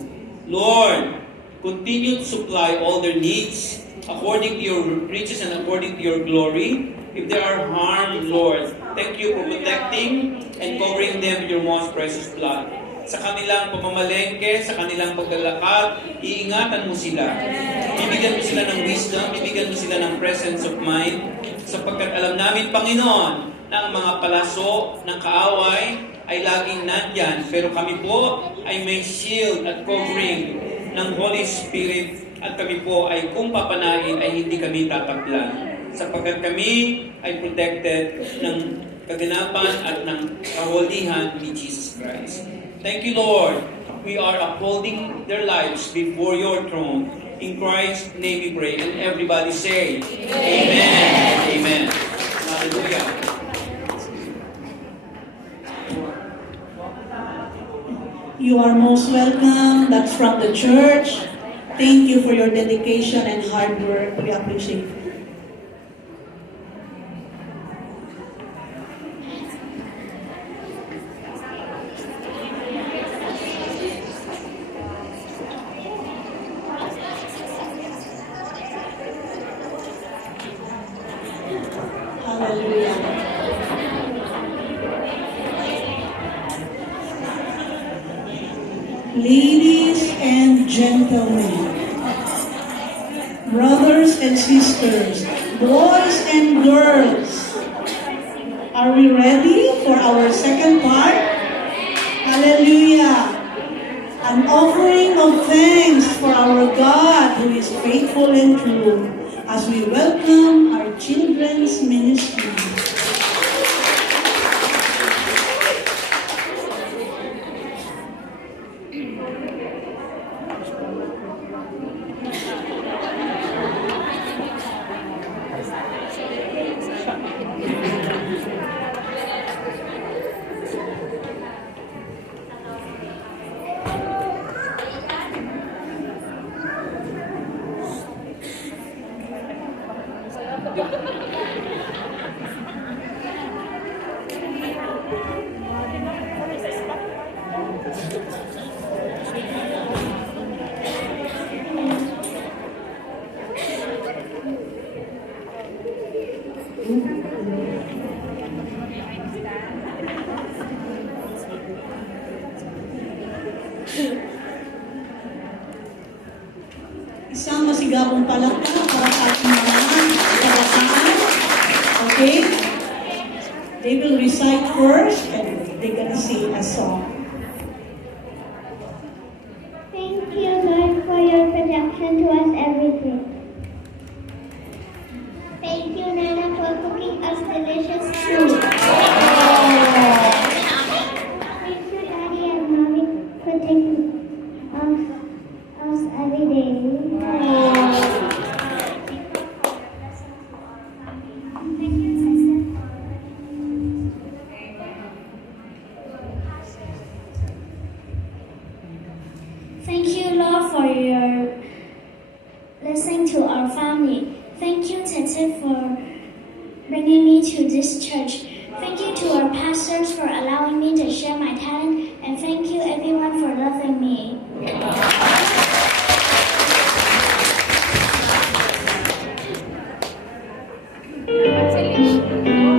Lord, continue to supply all their needs according to your riches and according to your glory. If there are harm, Lord, thank you for protecting and covering them with your most precious blood. Sa kanilang pamamalengke, sa kanilang paglalakad, iingatan mo sila. Bibigyan mo sila ng wisdom, bibigyan mo sila ng presence of mind, sapagkat alam namin, Panginoon, na ang mga palaso ng kaaway ay laging nandyan, pero kami po ay may shield at covering ng Holy Spirit, at kami po ay kung papanahin ay hindi kami tatablan, sapagkat kami ay protected ng kaganapan at ng kahulihan ni Jesus Christ. Thank you, Lord. We are upholding their lives before your throne. In Christ's name we pray. And everybody say, Amen. Amen. Hallelujah. You are most welcome. That's from the church. Thank you for your dedication and hard work. We appreciate it. Hallelujah. Ladies and gentlemen, brothers and sisters, boys and girls, are we ready for our second part? Hallelujah. An offering of thanks for our God who is faithful and true as we welcome our children's ministry. Isang masigabong palakpak para sa ating mga kabataan. Okay? They will recite first and they're gonna sing a song. Thank you, Lord, for your protection to us everything. Thank you, Nana, for cooking us delicious food. Thank you, Daddy and Mommy, for taking us every day. Thank you, Lord, for your blessing to our family. Thank you, Tete, for bringing me to this church. Thank you to our pastors for allowing me to share my talent, and thank you everyone for loving me. Congratulations.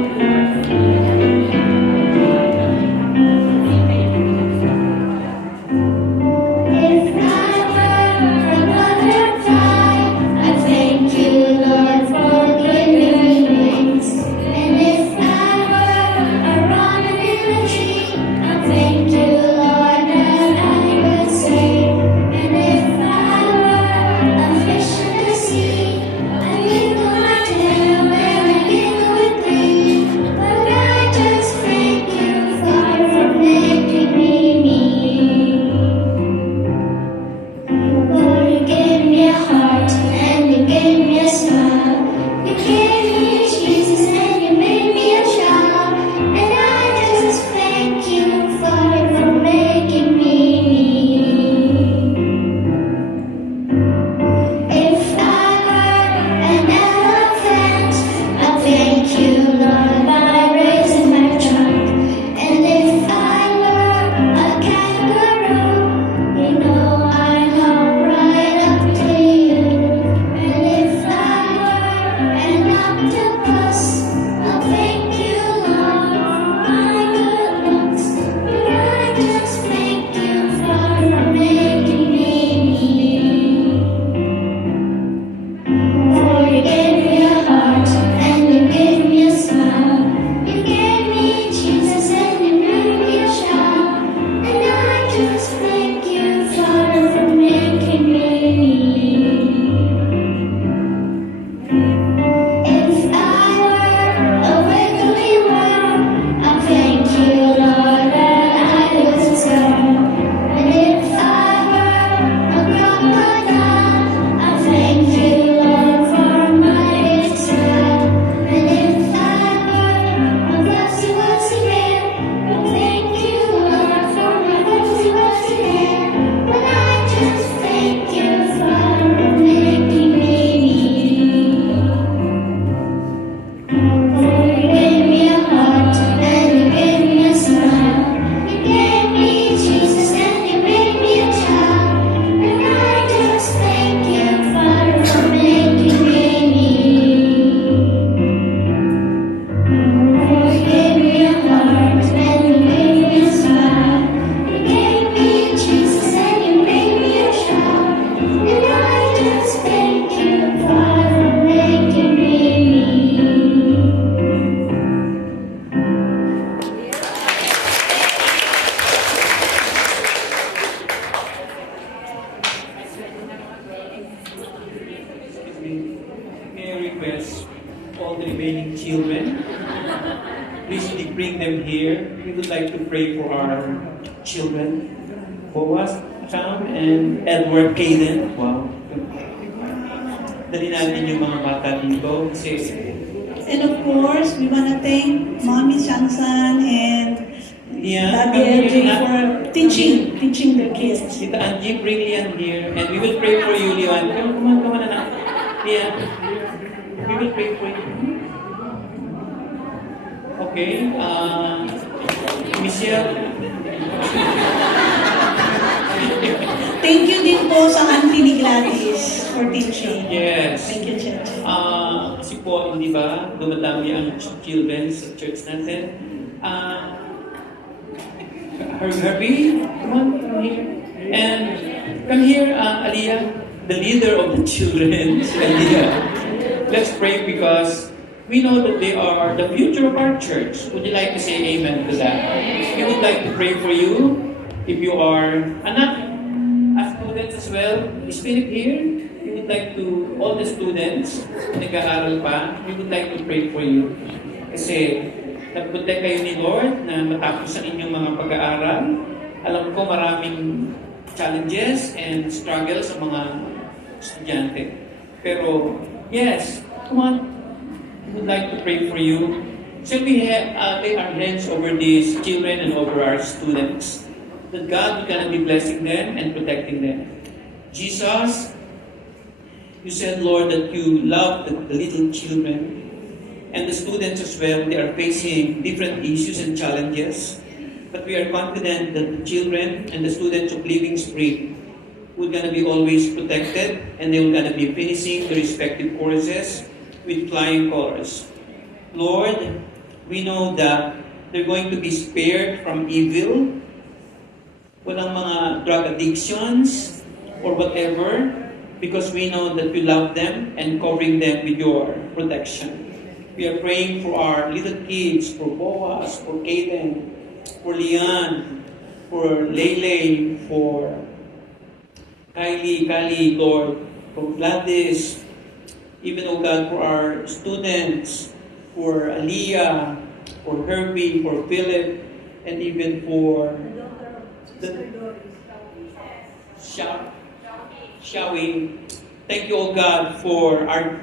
remaining children. Please bring them here. We would like to pray for our children. Boaz, Sam, and Edward Caden. Wow. Dali natin yung mga bata dito kasi And of course, we want to thank Mommy Sansan and Lian, Daddy LJ for teaching the kids. Tita Angie, bring Lian here and we will pray for you, Lian. Come on, anak. Lian, we will pray for you. Okay, Michelle. Thank you din po sa auntie ni Gladys for teaching. Yes. Thank you, Cheche. Kasi po, hindi ba, dumadami ang children sa church natin. Herbie, come here. And come here, Aliyah, the leader of the children, Aliyah. Let's pray because we know that they are the future of our church. Would you like to say amen to that? We would like to pray for you. If you are as students as well, Spirit here, we would like to, all the students na nag-aaral pa, we would like to pray for you. Kasi nag-protect kayo ni Lord na matapos ang inyong mga pag-aaral. Alam ko maraming challenges and struggles sa mga estudyante. Pero, yes, come on. We would like to pray for you. Shall we lay our hands over these children and over our students? That God will gonna be blessing them and protecting them. Jesus, you said, Lord, that you love the little children and the students as well. They are facing different issues and challenges. But we are confident that the children and the students of Living Spring will gonna be always protected and they will gonna be finishing the respective courses with flying colors. Lord, we know that they're going to be spared from evil. Walang mga drug addictions or whatever, because we know that you love them and covering them with your protection. We are praying for our little kids, for Boaz, for Caden, for Lian, for Leylay, for Kylie, Lord, for Gladys, even, oh God, for our students, for Aliyah, for Herbie, for Philip, and even for Shall we? Thank you, O God, for our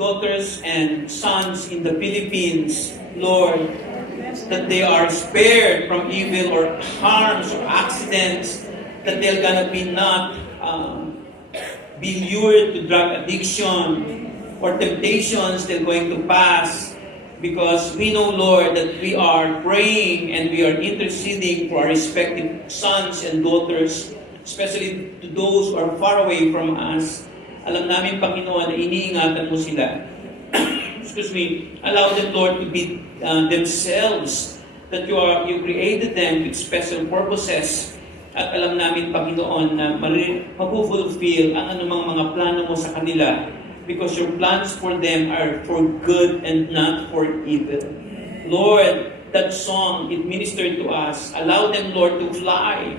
daughters and sons in the Philippines, Lord, that they are spared from evil or harms or accidents, that they're gonna be not be lured to drug addiction or temptations they're going to pass. Because we know, Lord, that we are praying and we are interceding for our respective sons and daughters, especially to those who are far away from us. Alam namin, Panginoon, na iniingatan mo sila. Excuse me. Allow them, Lord, to be themselves, that you created them with special purposes. At alam namin, Panginoon, na mapufulfill ang anumang mga plano mo sa kanila. Because your plans for them are for good and not for evil. Lord, that song, it ministered to us. Allow them, Lord, to fly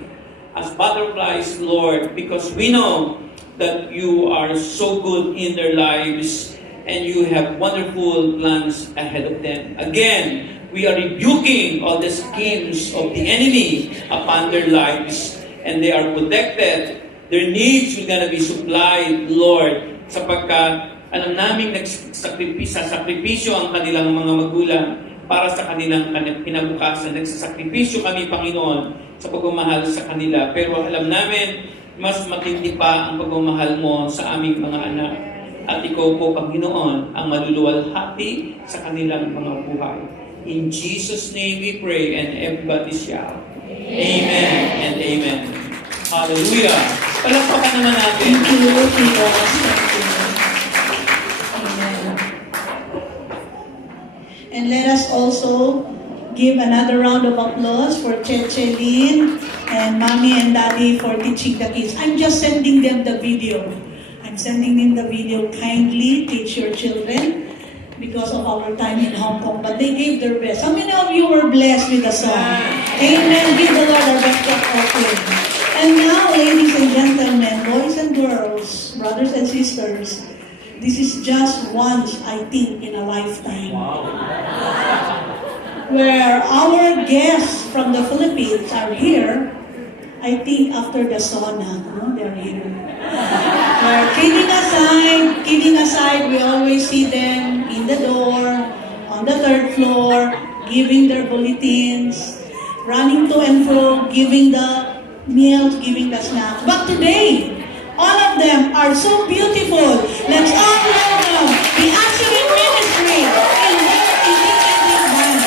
as butterflies, Lord, because we know that you are so good in their lives and you have wonderful plans ahead of them. Again, we are rebuking all the schemes of the enemy upon their lives, and they are protected. Their needs will gonna be supplied, Lord, sapagkat alam naming nagsasakripisyo ang kanilang mga magulang para sa kanilang kinabukasan. Nagsasakripisyo kami, Panginoon, sa pagmamahal sa kanila. Pero alam namin, mas matindi pa ang pagmamahal mo sa aming mga anak. At ikaw po, Panginoon, ang maluluwalhati sa kanilang mga buhay. In Jesus' name we pray, and everybody shout, Amen and Amen. Hallelujah! Palakpakan naman natin. Thank you, Jesus. And let us also give another round of applause for Cheche Lynn and Mommy and Daddy for teaching the kids. I'm just sending them the video. I'm sending them the video. Kindly teach your children because of our time in Hong Kong. But they gave their best. How many of you were blessed with the song? Amen. Give the Lord a best offering. And now, ladies and gentlemen, boys and girls, brothers and sisters, this is just once, I think, in a lifetime. Where our guests from the Philippines are here, I think after the sauna, no, they're here. Kidding aside, we always see them in the door, on the third floor, giving their bulletins, running to and fro, giving the meals, giving the snacks. But today, all of them are so beautiful. Let's all welcome the Ushering Ministry in their independent band.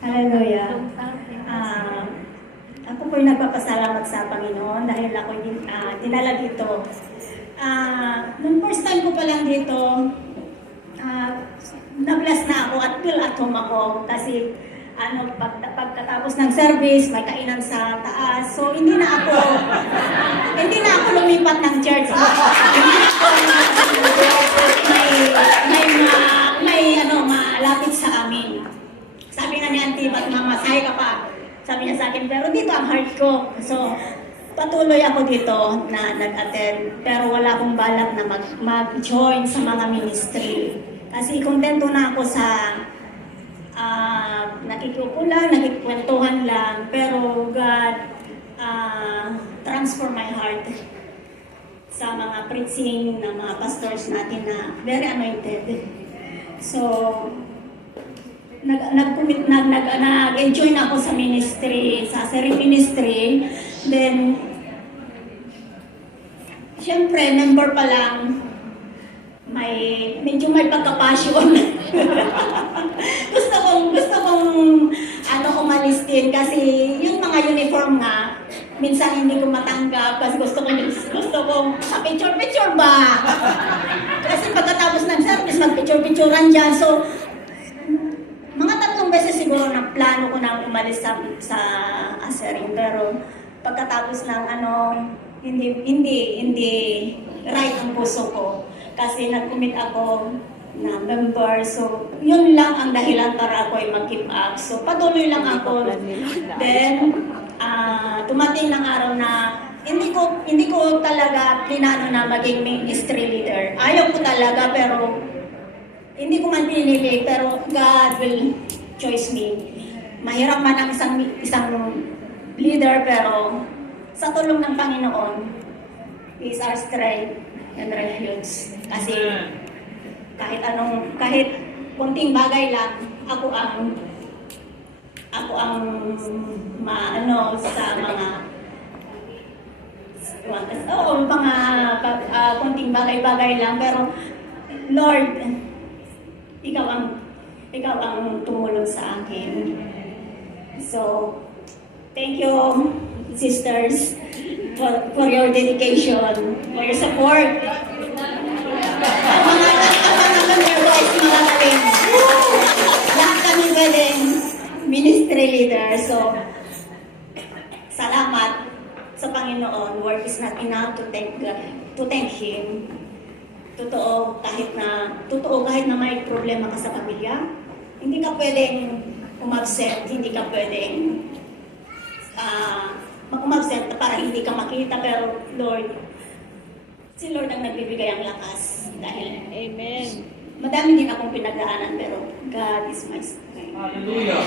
Hallelujah. Ako po'y nagpapasalamat sa Panginoon dahil ako dinala dito. Nung first time ko pa lang dito, na-bless na ako at feel at home ako kasi pagkatapos ng service, may kainan sa taas. So, hindi na ako lumipat ng church. May malapit sa amin. Sabi nga ni Auntie, ba't mamasahe ka pa? Sabi niya sa akin, pero dito ang heart ko. So, patuloy ako dito na nag-attend. Pero wala akong balak na mag-join sa mga ministry. Kasi kontento na ako sa nakikiupo lang, nakikwentuhan lang. Pero God transform my heart sa mga preaching ng mga pastors natin na very anointed. So, nag-enjoy na ako sa ministry, sa Ushering Ministry. Then, syempre, member pa lang, medyo may pagka-passion. gusto kong umalis din kasi yung mga uniform nga, minsan hindi ko matanggap kasi gusto kong picture ba? Kasi pagkatapos ng service, mag-picture-picturean dyan. So, mga 3 beses siguro na plano ko na umalis sa Ushering, pero pagkatapos ng hindi right ang puso ko kasi nag-commit ako na member. So, yun lang ang dahilan para ako ay mag-give up. So, patuloy lang ako. Then, tumating ng araw na hindi ko talaga plinano na maging ministry leader. Ayaw ko talaga, pero hindi ko man pinili, pero God will choose me. Mahirap man ang isang leader, pero sa tulong ng Panginoon, He is our strength and refuge. Kasi kahit kunting bagay lang, ako ang sa mga kunting bagay-bagay lang, pero Lord, ikaw ang tumulong sa akin. So, thank you, sisters, for your dedication, for your support. Ang mga members, mga galing. Lahat kami galing ministry leader. So, salamat sa Panginoon. Work is not enough to thank Him. Totoo kahit na may problema ka sa pamilya, hindi ka pwedeng umabsent, hindi ka pwedeng mag-umabsent para hindi ka makita, pero Lord, si Lord ang nagbibigay ang lakas dahil Amen. Madami din akong pinagdaanan, pero God is my strength. Hallelujah.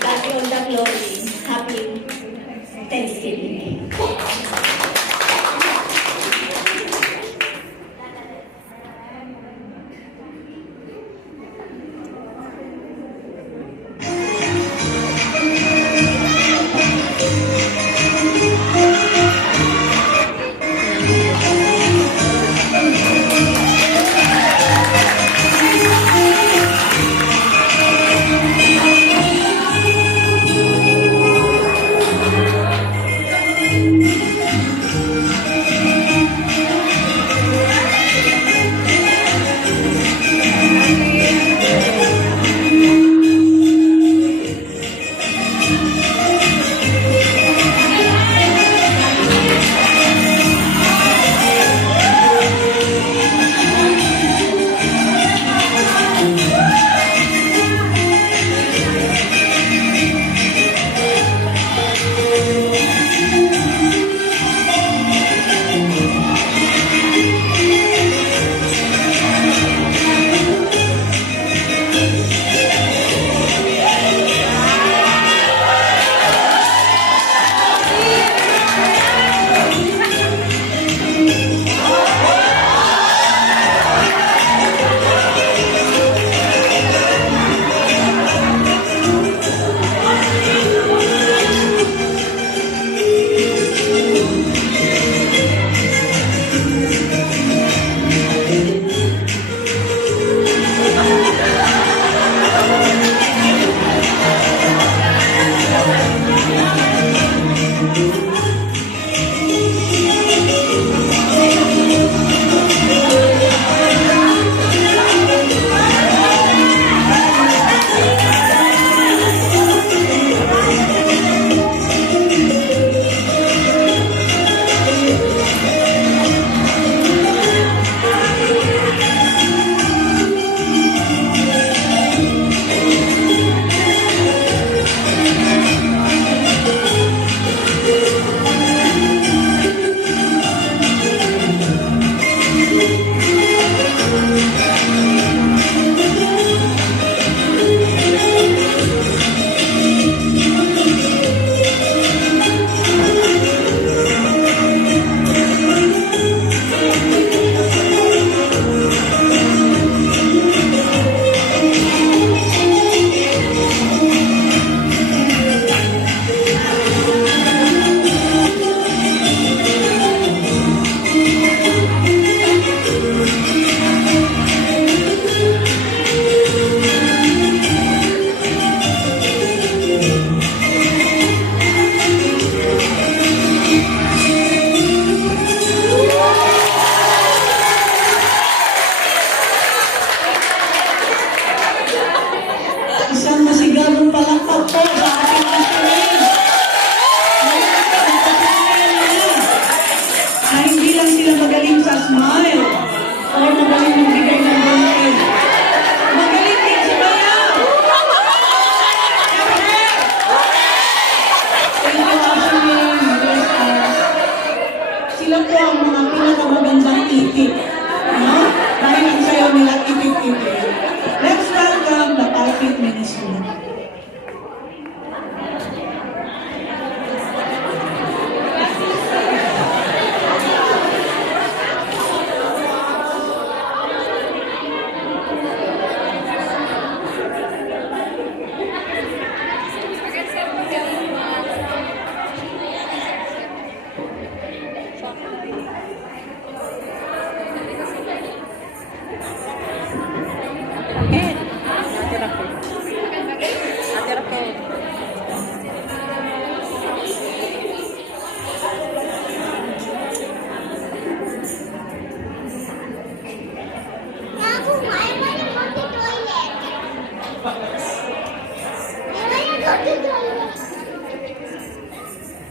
God be all the glory. Happy Thanksgiving.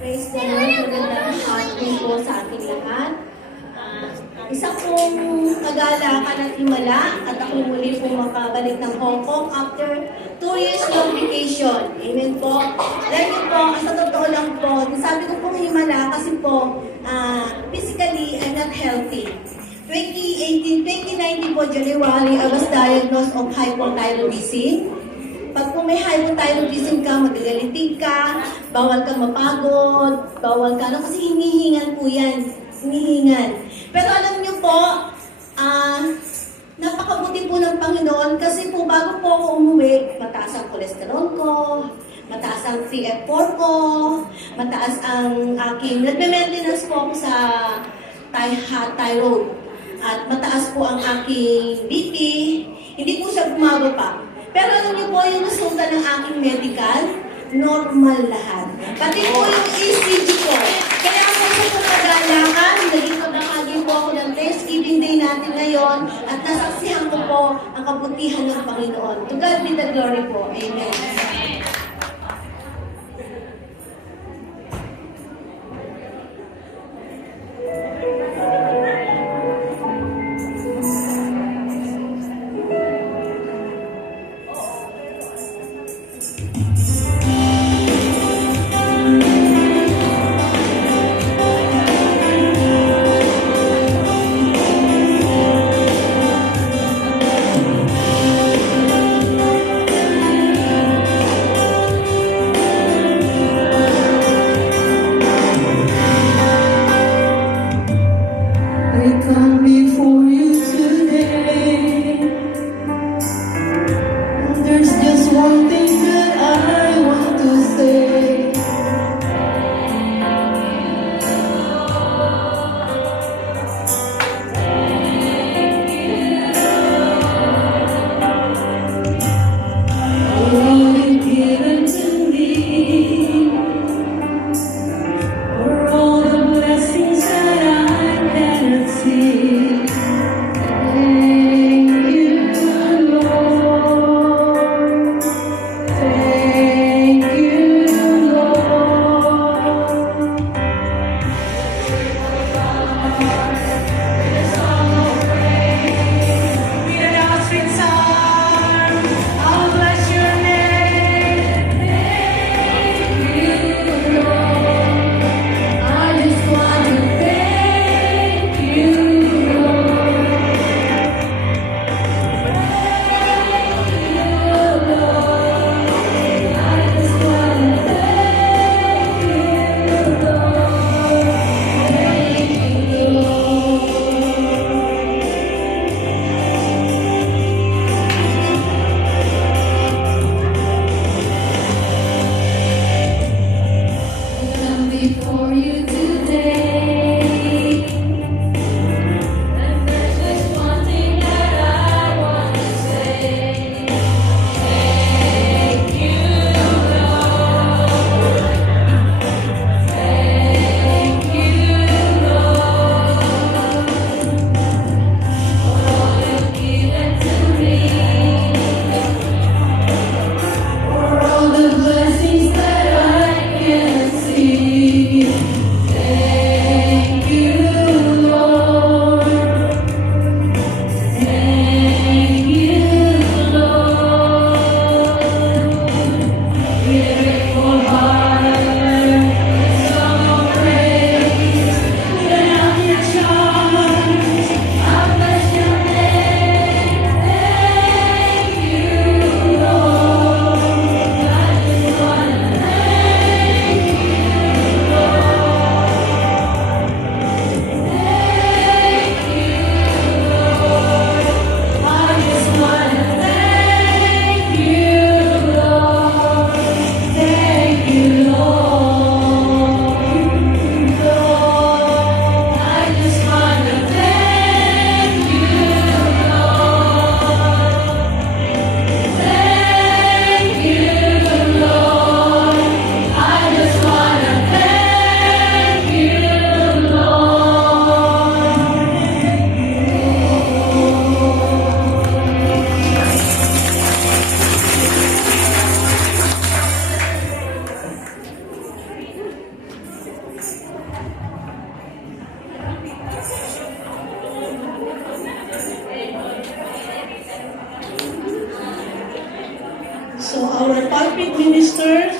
Praise the Lord, magandang hapon po sa ating lahat. Isa pong kagalakan at himala at ako muli po makabalik ng Hong Kong after 2 years long vacation. Amen po. Dahil po, sa totoo lang po, sabi ko pong himala kasi po, physically, I'm not healthy. 2019 po, January, I was diagnosed of hypothyroidism. Pag po may hypothyroidism ka, magagalitin ka, bawal ka mapagod, bawal ka, kasi hinihingan po yan. Hinihingan. Pero alam niyo po, napakabuti po ng Panginoon kasi po bago po ako umuwi, mataas ang cholesterol ko, mataas ang CF4 ko, mataas ang aking, nagme-maintenance po ako sa thyroid. At mataas po ang aking BP, hindi po siya bumaba pa. Pero alam niyo po, yung resulta ng aking medical, normal lahat. Pati po yung ECG ko. Kaya ako sa kagalakan, naging magbahagi po ako ng Thanksgiving Day natin ngayon at nasaksihan ko po ang kabutihan ng Panginoon. To God be the glory po. Amen.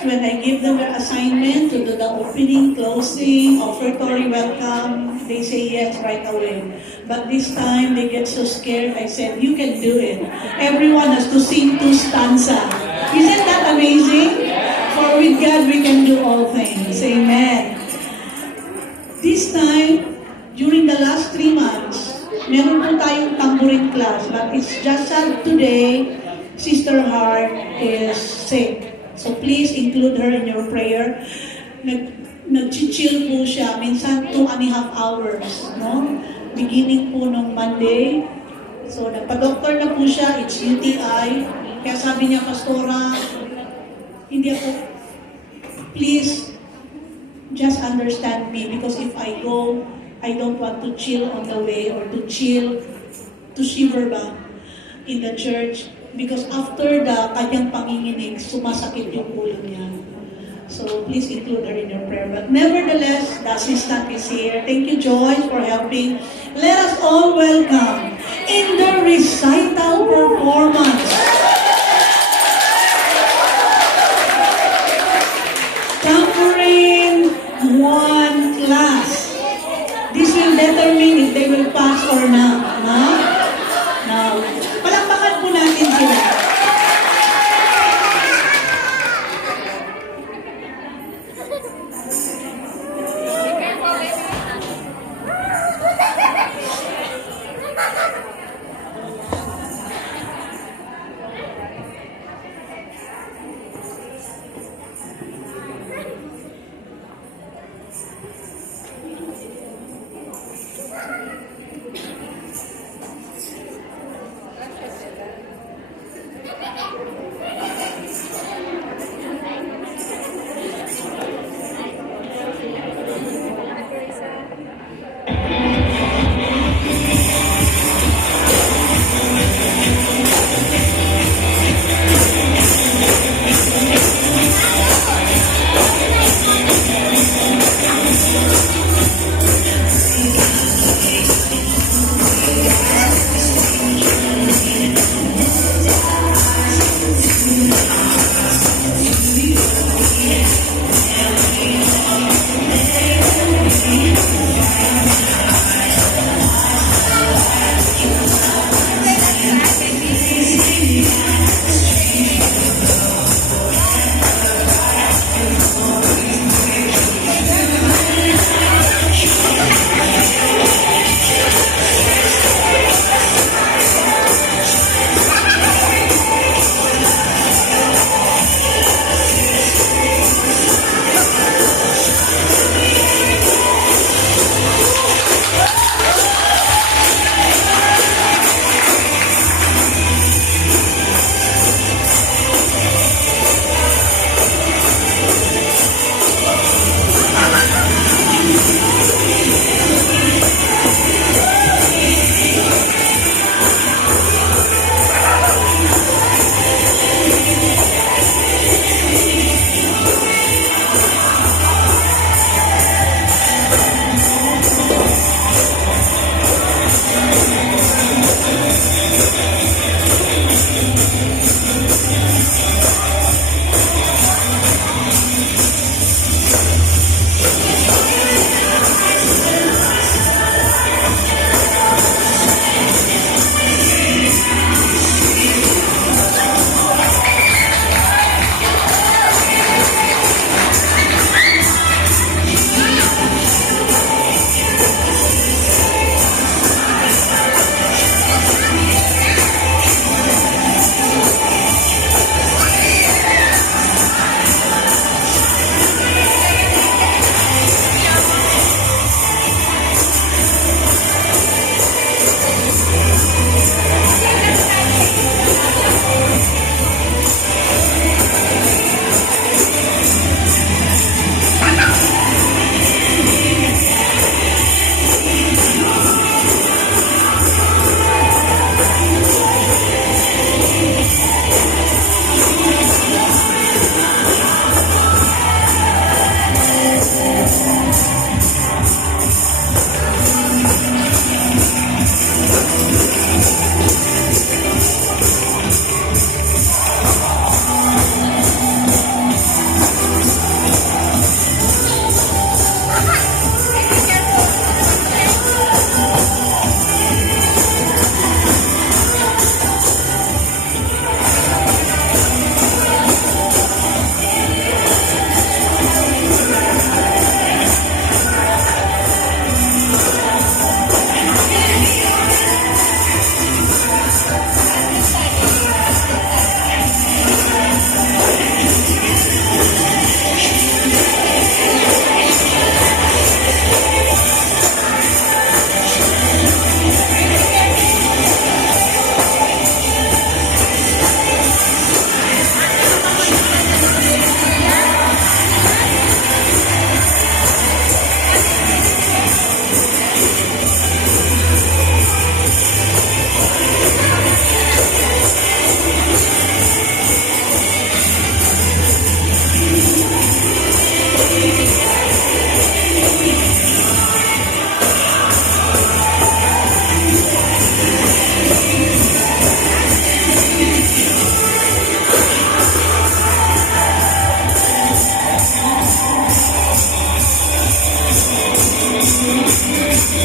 when I give them their assignment to do the opening, closing, offertory welcome, they say yes right away. But this time, they get so scared. I said, you can do it. Everyone has to sing 2 stanza. Isn't that amazing? For with God, we can do all things. Amen. This time, during the last 3 months, meron po tayong tambourine class. But it's just sad today, Sister Hart is sick. So please include her in your prayer. Nag-chill po siya, minsan 2.5 hours, no? Beginning po nung Monday. So nagpa-doctor na po siya, it's UTI. Kaya sabi niya, Pastora, hindi ako, please, just understand me because if I go, I don't want to chill on the way or to chill, to shiver ba in the church. Because after the kanyang panginginig, sumasakit yung ulo niya. So please include her in your prayer. But nevertheless, the assistant is here. Thank you, Joyce, for helping. Let us all welcome in the recital performance. Tambourine 1 class. This will determine if they will pass or not. No? Now, palakpakan po natin sila. Happy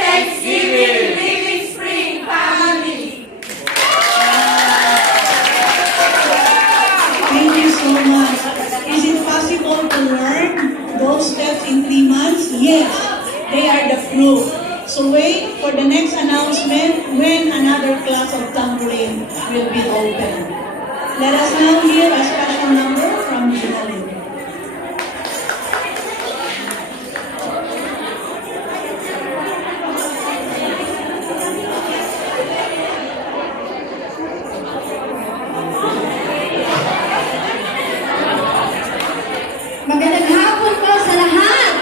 Thanksgiving, Living Spring family! Thank you so much. Is it possible to learn those steps in 3 months? Yes, they are the proof. So wait for the next announcement when another class of tambourine will be open. Let us now hear a special number from Ginalyn. Magandang hapon po sa lahat.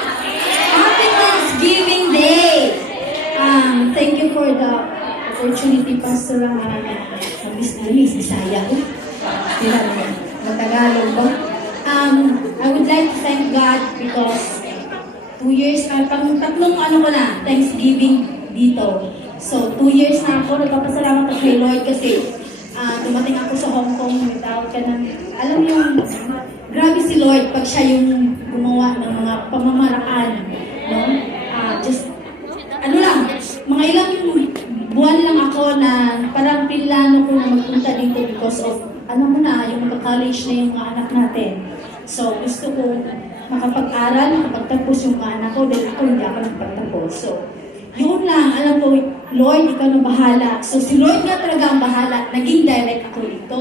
Happy Thanksgiving Day. Thank you for the opportunity, Pastor. Miss Bisaya ko. Matagalog ba? I would like to thank God because 2 years, tatlong Thanksgiving dito. So, 2 years na ako. Nagpapasalamat ako kay Lord kasi dumating ako sa Hong Kong without ka ng, alam mo yung, grabe si Lord pag siya yung gumawa ng mga pamamaraan, no? Mga ilang buwan lang ako na parang pinlano ko na magpunta dito because of, yung magka-college na yung mga anak natin. So, gusto ko makapag-aral, makapagtapos yung mga anak ko dahil ako hindi ako nakapagtapos. So, yun lang, alam ko, Lord, ikaw na bahala. So, si Lord nga talaga ang bahala. Naging direct ako dito.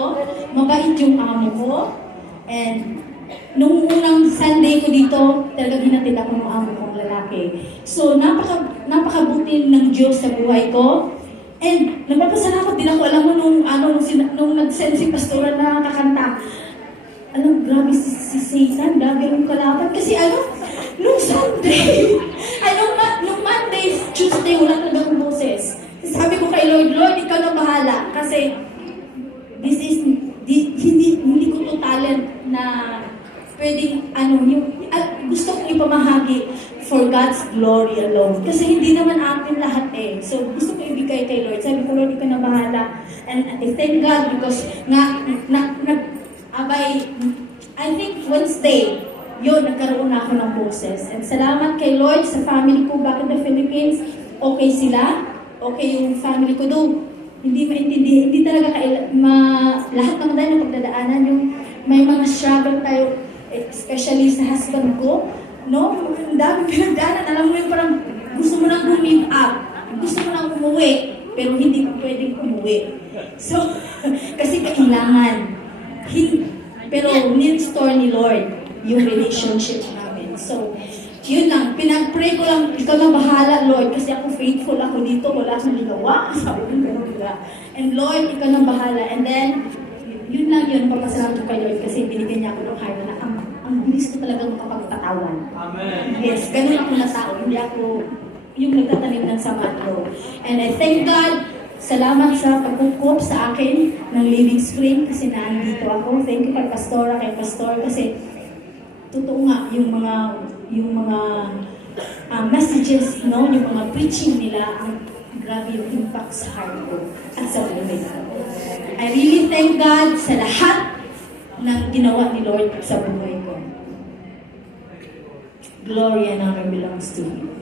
Mabait yung amo ko. And nung unang Sunday ko dito, talaga hinatid ako ng amo kong lalaki. So, napakabuti ng Diyos sa buhay ko. And nagpapasalamat din ako, alam mo, nung nag-send si Pastora na kakanta, grabe si Satan, grabe yung kalaban. Kasi nung Sunday, nung Monday, Tuesday, wala talagang boses. Sabi ko kay Lord, ikaw na bahala. Kasi, hindi ko to talent na pwedeng, gusto kong ipamahagi for God's glory alone. Kasi hindi naman akin lahat eh. So, gusto ko ibigay kay Lord. Sabi ko, Lord, ikaw na bahala. And I thank God because I think Wednesday, nagkaroon na ako ng boses. And salamat kay Lord sa family ko back in the Philippines. Okay sila. Okay yung family ko doon. Hindi maintindihan. Hindi talaga lahat naman tayo ng pagdadaanan. Yung may mga struggle tayo, especially sa husband ko. No? Ang dami pinagdaanan. Alam mo yung parang gusto mo nang bumip up. Gusto mo nang umuwi. Pero hindi ko pwedeng umuwi. So, kasi kailangan. Pero ni-restore ni Lord yung relationship namin. So, yun lang. Pinag-pray ko lang, ikaw na bahala, Lord. Kasi ako faithful ako dito. Wala akong nagawa. Sabi ko, gano'n. And Lord, ikaw na bahala. And then, yun lang yun. Papasalamat ko kay Lord kasi binigyan niya ako ng kaya na ang bilis ko talagang makapagtatawan. Amen. Yes, ganun ako na tao. Hindi ako yung nagtatanim ng sama, Lord. And I thank God. Salamat sa pagkukup sa akin ng Living Spring kasi nandito ako. Thank you kay Pastor kasi totoo nga yung mga messages, no, yung mga preaching nila, ang grabe yung impact sa heart ko at sa buhay ko. I really thank God sa lahat ng ginawa ni Lord sa buhay ko. Glory and honor belongs to Him.